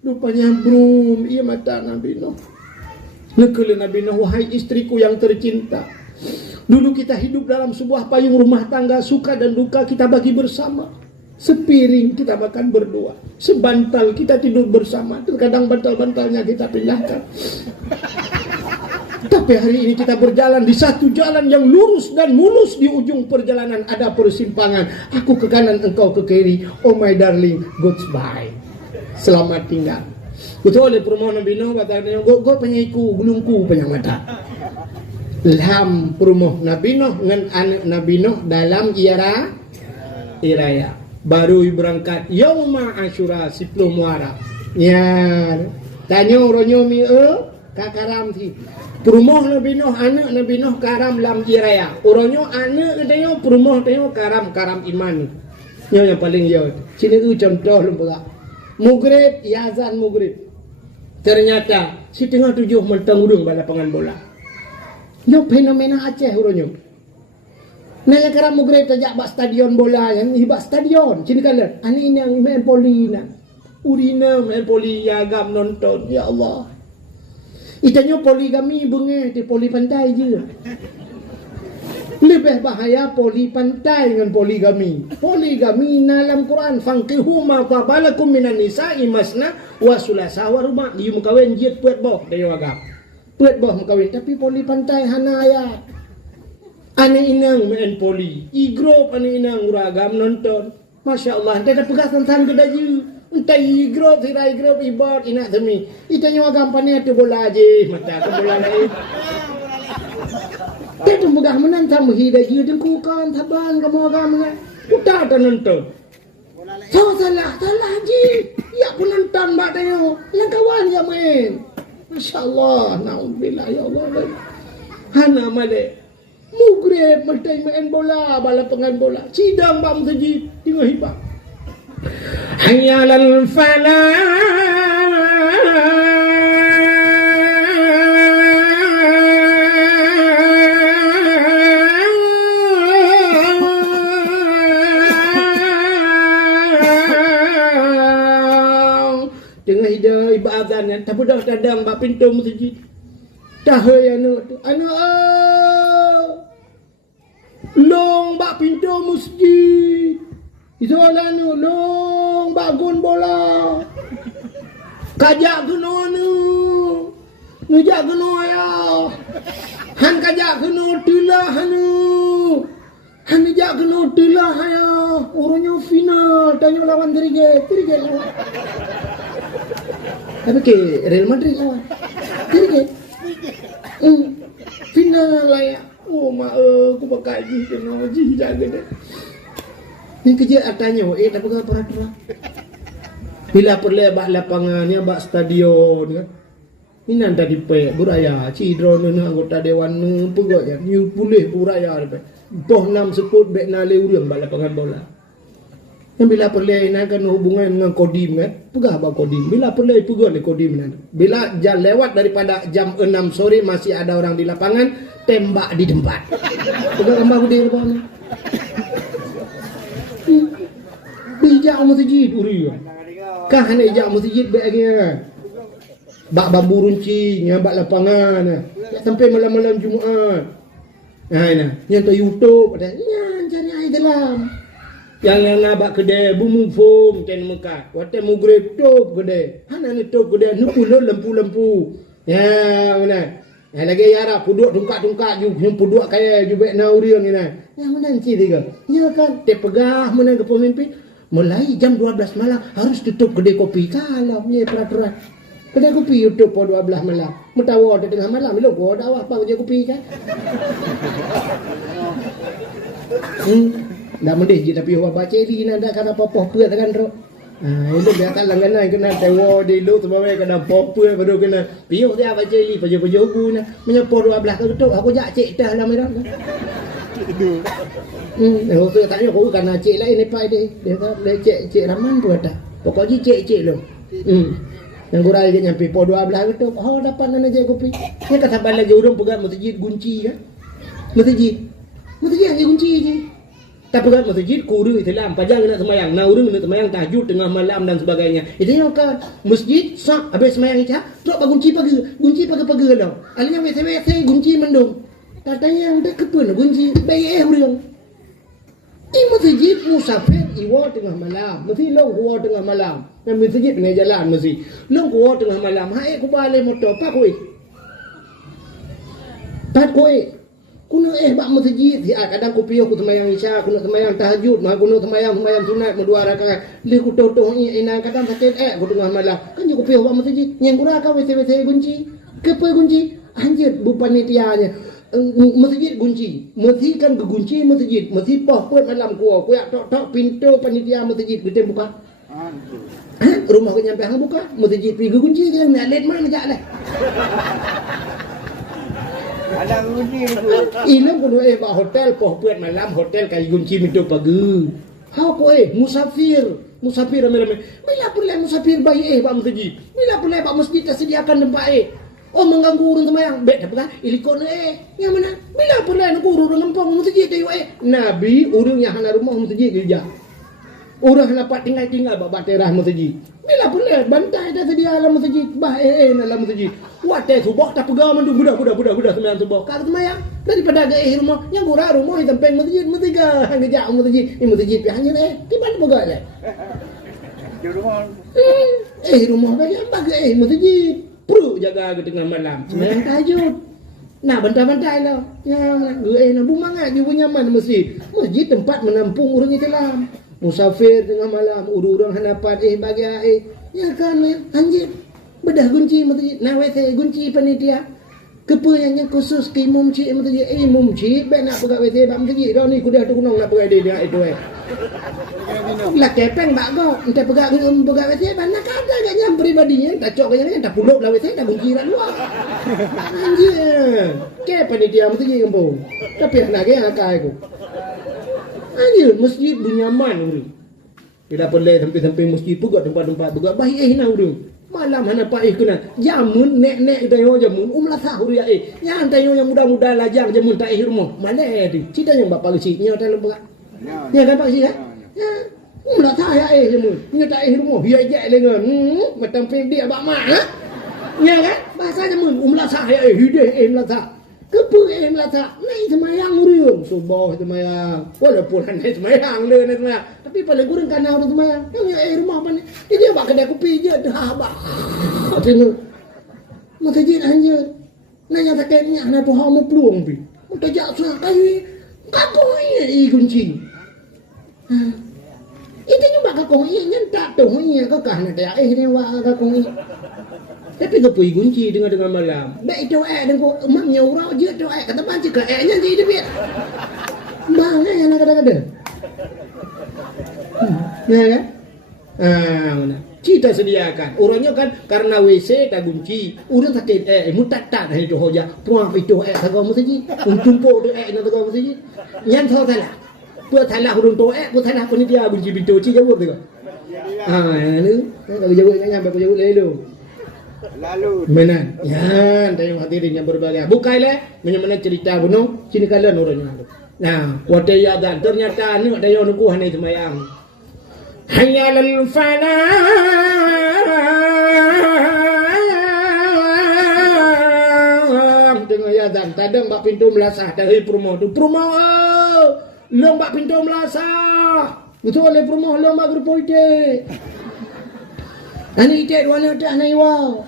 rupanya brum ia mata Nabi Nuh nekele Nabi Nuh wahai istriku yang tercinta dulu kita hidup dalam sebuah payung rumah tangga suka dan duka kita bagi bersama sepiring kita makan berdua sebantal kita tidur bersama terkadang bantal-bantalnya kita pindahkan. Tapi hari ini kita berjalan di satu jalan yang lurus dan mulus. Di ujung perjalanan ada persimpangan. Aku ke kanan, engkau ke kiri. Oh my darling, goodbye. Selamat tinggal. Betul perumahan Nabi Nuh katanya go penyiku gulungku penyang mata. Lam perumahan Nabi Nuh dengan anak Nabi Nuh dalam iraya. Baru berangkat Yauma Asyura 10 Muharram. Ya. Tanya ronyo mi kakaram ti. Perumah Nabi Nuh anak Nabi Nuh karam lam iraya. Oronyo anak katanya perumah tanya karam iman. Yang paling jauh. Sini contoh lupa. Maghrib, azan maghrib. Ternyata si tengah 7 mentang urung pada lapangan bola. Yo fenomena Aceh uronyo. Naya karam maghrib tajak bak stadion bola yang hibak stadion. Sini kala ani ini yang main poli na. Urina main poli agam nonton. Ya Allah. Itanya poligami bunga di poli pantai je. Lebih bahaya poli pantai dengan poligami. Poligami dalam Quran fanqihu ma tabalakum minan nisa'i masna wa sulasa wa ruba. Dia mengkawin jid puet boh dayo agak. Puet boh mengkawin tapi poli pantai hana ayat. Ane inang main poli. Igroup ane inang uragam nonton. Masya Allah. Dia dah pegas tentang kedaju. Entah igroup tirai igroup ibad inak demi. Itanya agam panen tu bola je. Mata tu bola lain. Dia tu megah menantang menghidai dengkukan taban kamu agama. Udah tak nonton. Salah je. Ya pun nonton mbak tayo. Yang kawan je main. Masya Allah. Na'udzubillah ya Allah. Hana malik. Mugrib mesti main bola, balapangan bola. Sidang bak masjid tengah hibak. Hayyalal falah. Tengah hidai azan yang tak dah dadang bak pintu masjid. Tahai anak tu. Anak long bak pintu masjid. Itu alanu long bak gun bola. Kajak kena anu. Ngejak kena ayah. Han kajak kena tulah anu. Han ngejak kena tulah ayah. Orangnya final. Tanya lawan Tirigel lawan. Tapi ke Real Madrid lawan. Tirigel. Final lah ya. Oh mak aku pakai ji kena ji jaga dia. Ni kerja atanya tak pegang peraturan. Bila perle bak lapangan ni bak stadion kan. Ini anda dipek buraya cidro nana anggota dewan pegak ya. Ni boleh buraya depe. Boh 6 sekut bek nale urang bak lapangan bola. Yang bila perle ini kan hubungan dengan kodim kan. Pegah bak kodim. Bila perle pegah le kodim nanti. Bila lewat daripada jam 6 sore masih ada orang di lapangan, tembak di tempat. Pegah gambar gede apa ni? Bijak masjid uri. Kah ni bijak masjid bagnya. Bak bambu runcing, yang bak lapangan. Sampai malam-malam Jumaat. Yang tu YouTube ada. Yang cari air dalam. Yang nabak kedai bumbu foam ten mekat. Waktu mugrib top kedai. Hana ni top kedai nupu lampu-lampu. Ya mana? Yang lagi yara puduk tungkak-tungkak ju puduk kaya ju bek na uriang ni. Yang mana ci tiga? Ya kan te pegah mana ke pemimpin mulai jam 12 malam harus tutup kedai kopi kalau ni peraturan. Kedai kopi tutup pukul 12 malam. Metawa di tengah malam lo gua dah apa kerja kopi kan. Dah mendih je tapi awak baca ni nak kata apa-apa perat kan ro. Itu biarkan langganan kena tewa di lu sebab kena popa baru kena piuk dia baca li pajo-pajo ku na menyepo 12 ke ketuk aku jak cek dah lah merah. Aku tanya aku kan cek lain ni pai dia kata cek Rahman pun ada. Pokoknya cek lo. Yang gurai ke nyampe po 12 ketuk. Oh dapat nak je kopi. Dia kata balik lagi urang pegang masjid kunci kan. Masjid yang kunci je. Tapi kan masjid kuru itu lah, pajang nak semayang, naurung nak semayang tahajud tengah malam dan sebagainya. Itu yang kan masjid sah habis semayang itu, terus kunci pagi dah. Alihnya WC kunci mendung. Katanya udah kepun kunci baik orang. Ini masjid musafir iwa tengah malam, mesti long kuat tengah malam. Yang masjid ni jalan mesti long kuat tengah malam. Hai aku balik motor pak koi. Kuno bak masjid kadang ku piyo ku sembahyang isya, ku nak sembahyang tahajud, mah ku nak sembahyang sunat dua rakaat. Li ku totong ina kadang sakit ku tengah malam. Kan ku piyo bak masjid, nyang kurang ka wc kunci. Kepa kunci? Anjir bu panitianya. Masjid kunci. Mesti kan kekunci masjid. Mesti poh pun malam ku ya tok pintu panitia masjid kita buka. Rumah ku nyampe hang buka, masjid pergi kunci kan nak let mana jak lah. Ada kunci tu. Ilam kuno ba hotel poh puat malam hotel kai kunci minta pagi. Ha po musafir rame-rame. Bila pula musafir bayi ba masjid. Bila pula ba masjid tersediakan tempat oh mengganggu urang sembahyang. Bet apa ilikon yang mana? Bila pula nak urang ngempong masjid tu Nabi urang yang hana rumah masjid kerja. Urang dapat tinggal ba baterah masjid. Bila pula bantai dah sedia dalam masjid, dalam masjid. Watai subuh tak pegang mandu budak sembahyang subuh. Kak sembahyang daripada agak rumah yang gurau rumah di tempat masjid mestiga ngejak masjid. Ini masjid hanya di mana pegang le? Di rumah. Rumah bagi masjid. Perlu jaga ke tengah malam. Sembahyang tahajud. Nah, bantai-bantai lah. Yang nak bumangat juga nyaman masjid. Masjid tempat menampung orang Islam. Musafir tengah malam, urang hanapan bagi ya kan anjir. Bedah kunci masjid, nah WC kunci panitia. Kepa yang khusus ke imam cik masjid. Imam cik baik nak pegang WC bab masjid dah ni kuliah tu kunong nak pegang dia itu Lah kepeng bak go, entah pegang WC mana kada gaknya pribadinya, tak cok gaknya tak puluk lah WC dah kunci rat luar. Anjir. Ke panitia masjid kampung. Tapi nak ke akai aku. Anjir, masjid bunyaman urang. Tidak boleh sampai masjid pugak tempat-tempat pugak baik nak urang. Malam hana paih kena. Jamun nek tayo jamun umlah urang Yang tayo yang muda-muda lajang jamun taih rumah. Mana tu? Cita yang bapak kecil nya dalam pugak. Ya kan pak kecil Ya. Umlah saya jamun. Nya taih rumah biar je lengan. Macam dia bak mak Ya kan? Bahasa jamun umlah saya hideh umlah Kepa melata naik semayang urang subuh semayang walaupun naik semayang le naik semayang tapi paling kurang kan orang semayang yang rumah mana dia bak kedai kopi je dah bak tengok masjid anjir nanya taknya nak tu hau peluang pi untuk jak suah kai kakong kunci itu nyumba kakong nyentak tu kau kah nak dia ni wa kakong tapi kau pergi kunci dengan malam. Baik itu dengan mamnya orang je tu kata banci ke nya je dia. Bang yang kadang-kadang. Ya kan? Mana? Kita sediakan. Orangnya kan karena WC tak kunci. Orang sakit mutat tak itu hoja. Puang itu tak kau masjid. Tumpuk tu nak kau masjid. Yang tahu salah. Buat salah orang tu buat salah pun dia kunci pintu ci jawab tu. Ni kalau jawab kan sampai jawab lalu. Menan. Ya, tayo hadirin yang berbahagia. Bukailah mana cerita bunuh sini kalian orangnya. Nah, waktu ya dan ternyata ni tayo nuku hanai semayang. Hayyalal falah. Dengar ya dan tadang bak pintu melasah dari perumahan tu. Perumahan. Long bak pintu melasah. Betul oleh perumahan long bak grupo ite. Ani ite dua nak anai wow.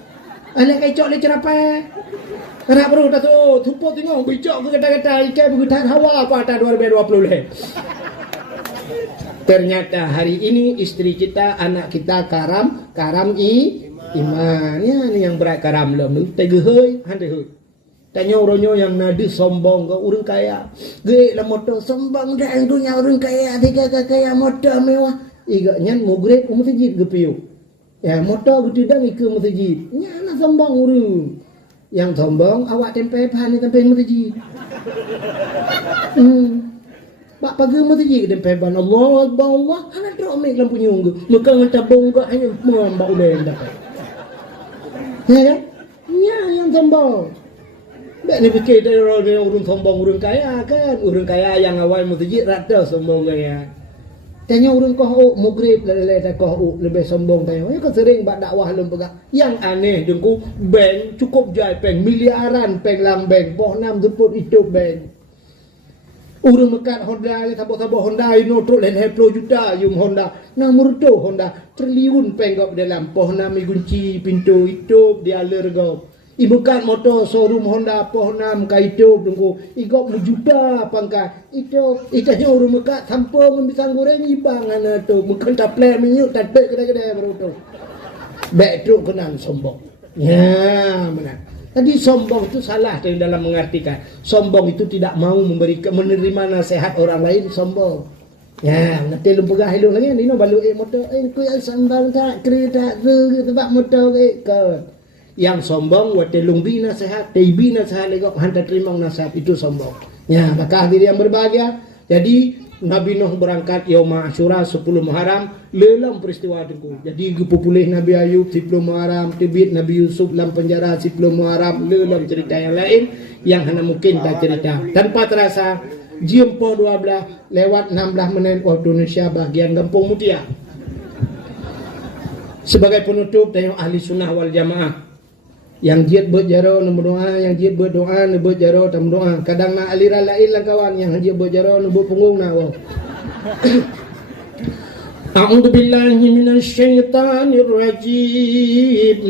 Anak kecok le cerapai. Harap perlu dah tu. Tumpuk tengok bicok ke kata-kata ikan bergetar hawa apa atas 2020 le. Ternyata hari ini isteri kita, anak kita karam iman. Ya ni yang berat karam lem. Tega heuy, hande heuy. Tanya orangnya yang nadi sombong ke orang kaya. Ge lah motor sombong dah dunia orang kaya, tiga kaya motor mewah. Iga nyan mugrek masjid gepiu. Ya motor gitu dah ke masjid. Nya nak sombong urang. Yang sombong awak tempe pan tempe masjid. Pak pagi masjid tempe ban Allah Akbar Allah. Ana tok mek lampu nyung. Muka ngetabung ke hanya mbak udah dah. Ya kan? Nya yang sombong. Bek ni fikir dari orang sombong orang kaya kan. Orang kaya yang awal masjid rata sombong gaya. Tanya orang kau mugrib lelai tak kau lebih sombong tanya. Ya kan sering buat dakwah lem pegang. Yang aneh dengku bank cukup jai peng miliaran peng lam bank. Boh nam jemput itu bank. Orang mekat Honda le tabo-tabo Honda ino truk len 10 juta yung Honda. Nomor tu Honda triliun peng gop dalam. Boh nam kunci pintu itu dia lergop. Ibukan motor showroom Honda Pohnam ka itu tunggu igok mujuda pangka itu showroom ka tampung bisang goreng ibangan tu bukan taple minyu tape gede-gede baru tu baik tu kenal sombong ya mana tadi sombong itu salah dalam mengartikan sombong itu tidak mau menerima nasihat orang lain sombong ya nanti lu pegah hidup lagi ni no balu motor ku yang sambal tak kereta tu tempat motor ke yang sombong wate lungbi nasihat tibi nasihat legok hantar terima nasihat itu sombong ya maka hadirin yang berbahagia jadi Nabi Nuh berangkat Yaum Asyura 10 Muharram lelam peristiwa itu jadi pupulih Nabi Ayub 10 Muharram tibit Nabi Yusuf dalam penjara 10 Muharram lelam cerita yang lain yang hanya mungkin tak cerita tanpa terasa jam 12 lewat 16 menit waktu Indonesia bagian Kampung Mutia sebagai penutup tayang ahli sunnah wal jamaah yang jiat berjaro nak berdoa, yang jiat berdoa nak berjaro tak berdoa. Kadang nak aliran lain lah kawan, yang jiat berjaro nak berpunggung nak wow. A'udzu billahi minasyaitonir rajim.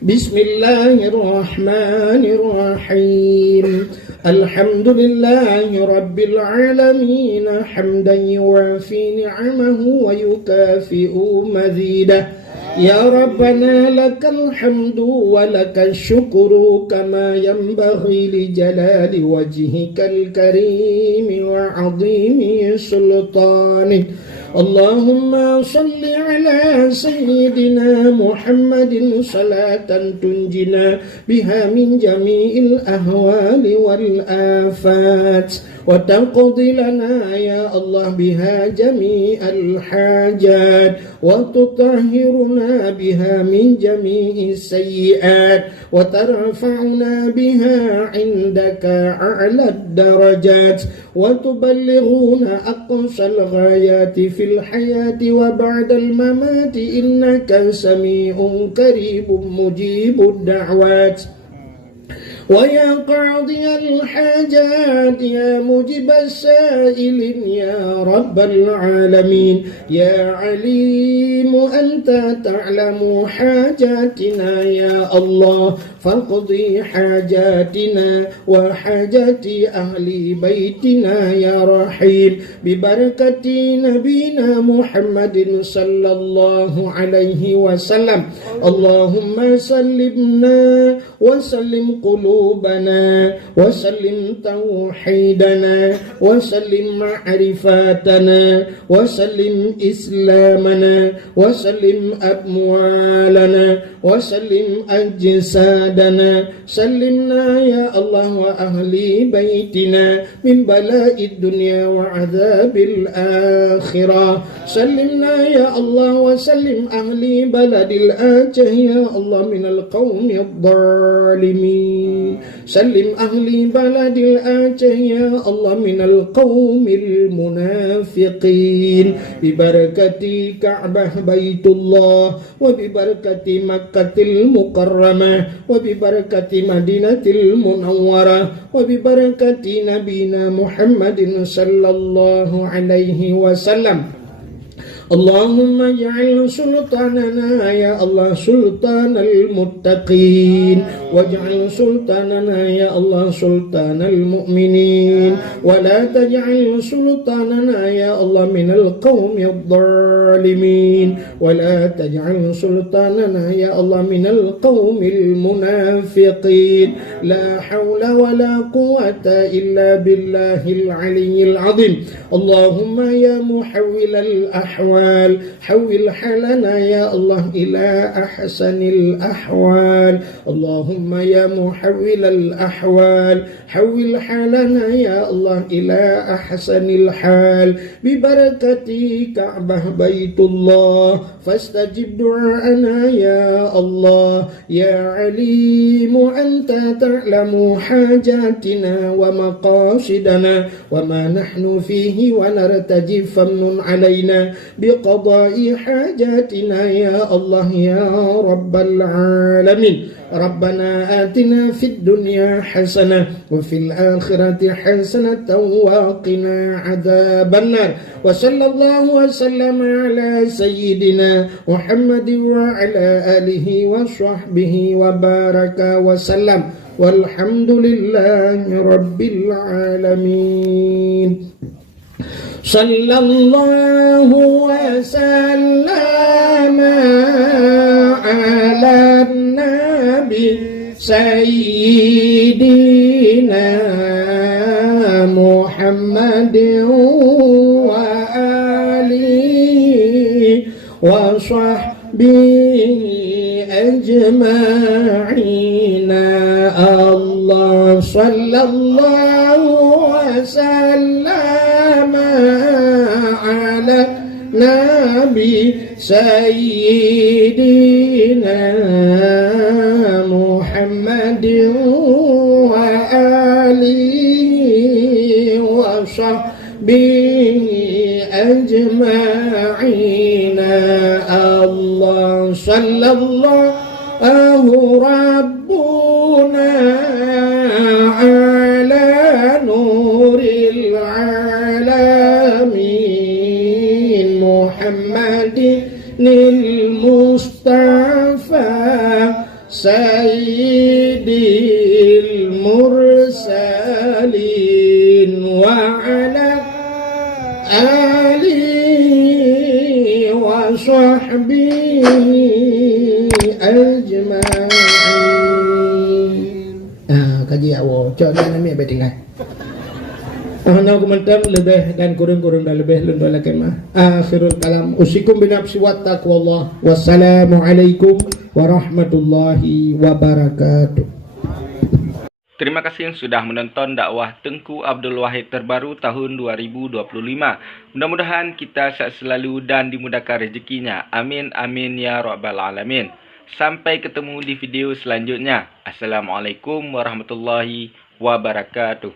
Bismillahirrahmanirrahim. Alhamdulillahi rabbil alamin hamdan yuwafi ni'amahu wa yukafi'u mazidah. Ya Rabbana lakal hamdu wa lakal syukru kama yanbaghi li jalali wajhikal karim wa 'azimi sultanik. Allahumma salli ala sayyidina Muhammadin salatan tunjina biha min jami'il ahwali wal afat wa taqdi lana ya Allah biha jami'al hajat wa tutahhiruna biha min jami'is sayyi'at wa tarfa'una biha 'indaka a'lad darajat wa tuballighuna aqsal ghayati fil hayati wa ba'dal mamati innaka sami'un qaribun mujibud da'wat ويا قاضي الحاجات يا مجيب السائلين يا رب العالمين يا عليم أنت تعلم حاجاتنا يا الله فاقضي حاجاتنا وحاجات أهل بيتنا يا رحيم ببركة نبينا محمد صلى الله عليه وسلم اللهم سلمنا وسلم قلوبنا وسلم توحيدنا وسلم معرفاتنا وسلم إسلامنا وسلم أموالنا وسلم أجسادنا سلمنا يا الله وأهل بيتنا من بلاء الدنيا وعذاب الآخرة سلمنا يا الله وسلم أهل بلد الآجة يا الله من القوم الظالمين سلم أهل بلد الآجة يا الله من القوم المنافقين ببركة كعبة بيت الله وببركة مكة المكرمة وببركة مدينة المنورة وببركة نبينا محمد صلى الله عليه وسلم اللهم اجعل سلطاننا يا الله سلطان المتقين واجعل سلطاننا يا الله سلطان المؤمنين ولا تجعل سلطاننا يا الله من القوم الظالمين ولا تجعل سلطاننا يا الله من القوم المنافقين لا حول ولا قوة إلا بالله العلي العظيم اللهم يا محول الأحوال حول حالنا يا الله إلى أحسن الأحوال اللهم يا محول الأحوال حول حالنا يا الله إلى أحسن الحال ببركة كعبة بيت الله فاستجب دعاءنا يا الله يا عليم أنت تعلم حاجاتنا ومقاصدنا وما نحن فيه ونرتجي فمن علينا بقضاء حاجاتنا يا الله يا رب العالمين. ربنا آتنا في الدنيا حسنة وفي الآخرة حسنة وقنا عذاب النار. وصلى الله وسلم على سيدنا محمد وعلى آله وصحبه وبارك وسلم والحمد لله رب العالمين. صلى الله وسلم على النبي سيدنا محمد وآله وصحبه أجمعين. الله صلى الله وسلم على نبي سيدنا محمد وآله وصحبه أجمعين. الله صلى الله ربنا على نور العالمين محمد المصطفى سيد المرسلين وعلى آله وصحبه أجمعين. Kaji awal, cakap dengan Nabi tinggal. Ahna komentar lebih dan kurang-kurang dah lebih lundu la kemah. Akhirul kalam. Usikum binafsi wa taqwallah. Wassalamualaikum warahmatullahi wabarakatuh. Terima kasih yang sudah menonton dakwah Tengku Abdul Wahid terbaru tahun 2025. Mudah-mudahan kita sehat selalu dan dimudahkan rezekinya. Amin amin ya rabbal alamin. Sampai ketemu di video selanjutnya. Assalamualaikum warahmatullahi wabarakatuh.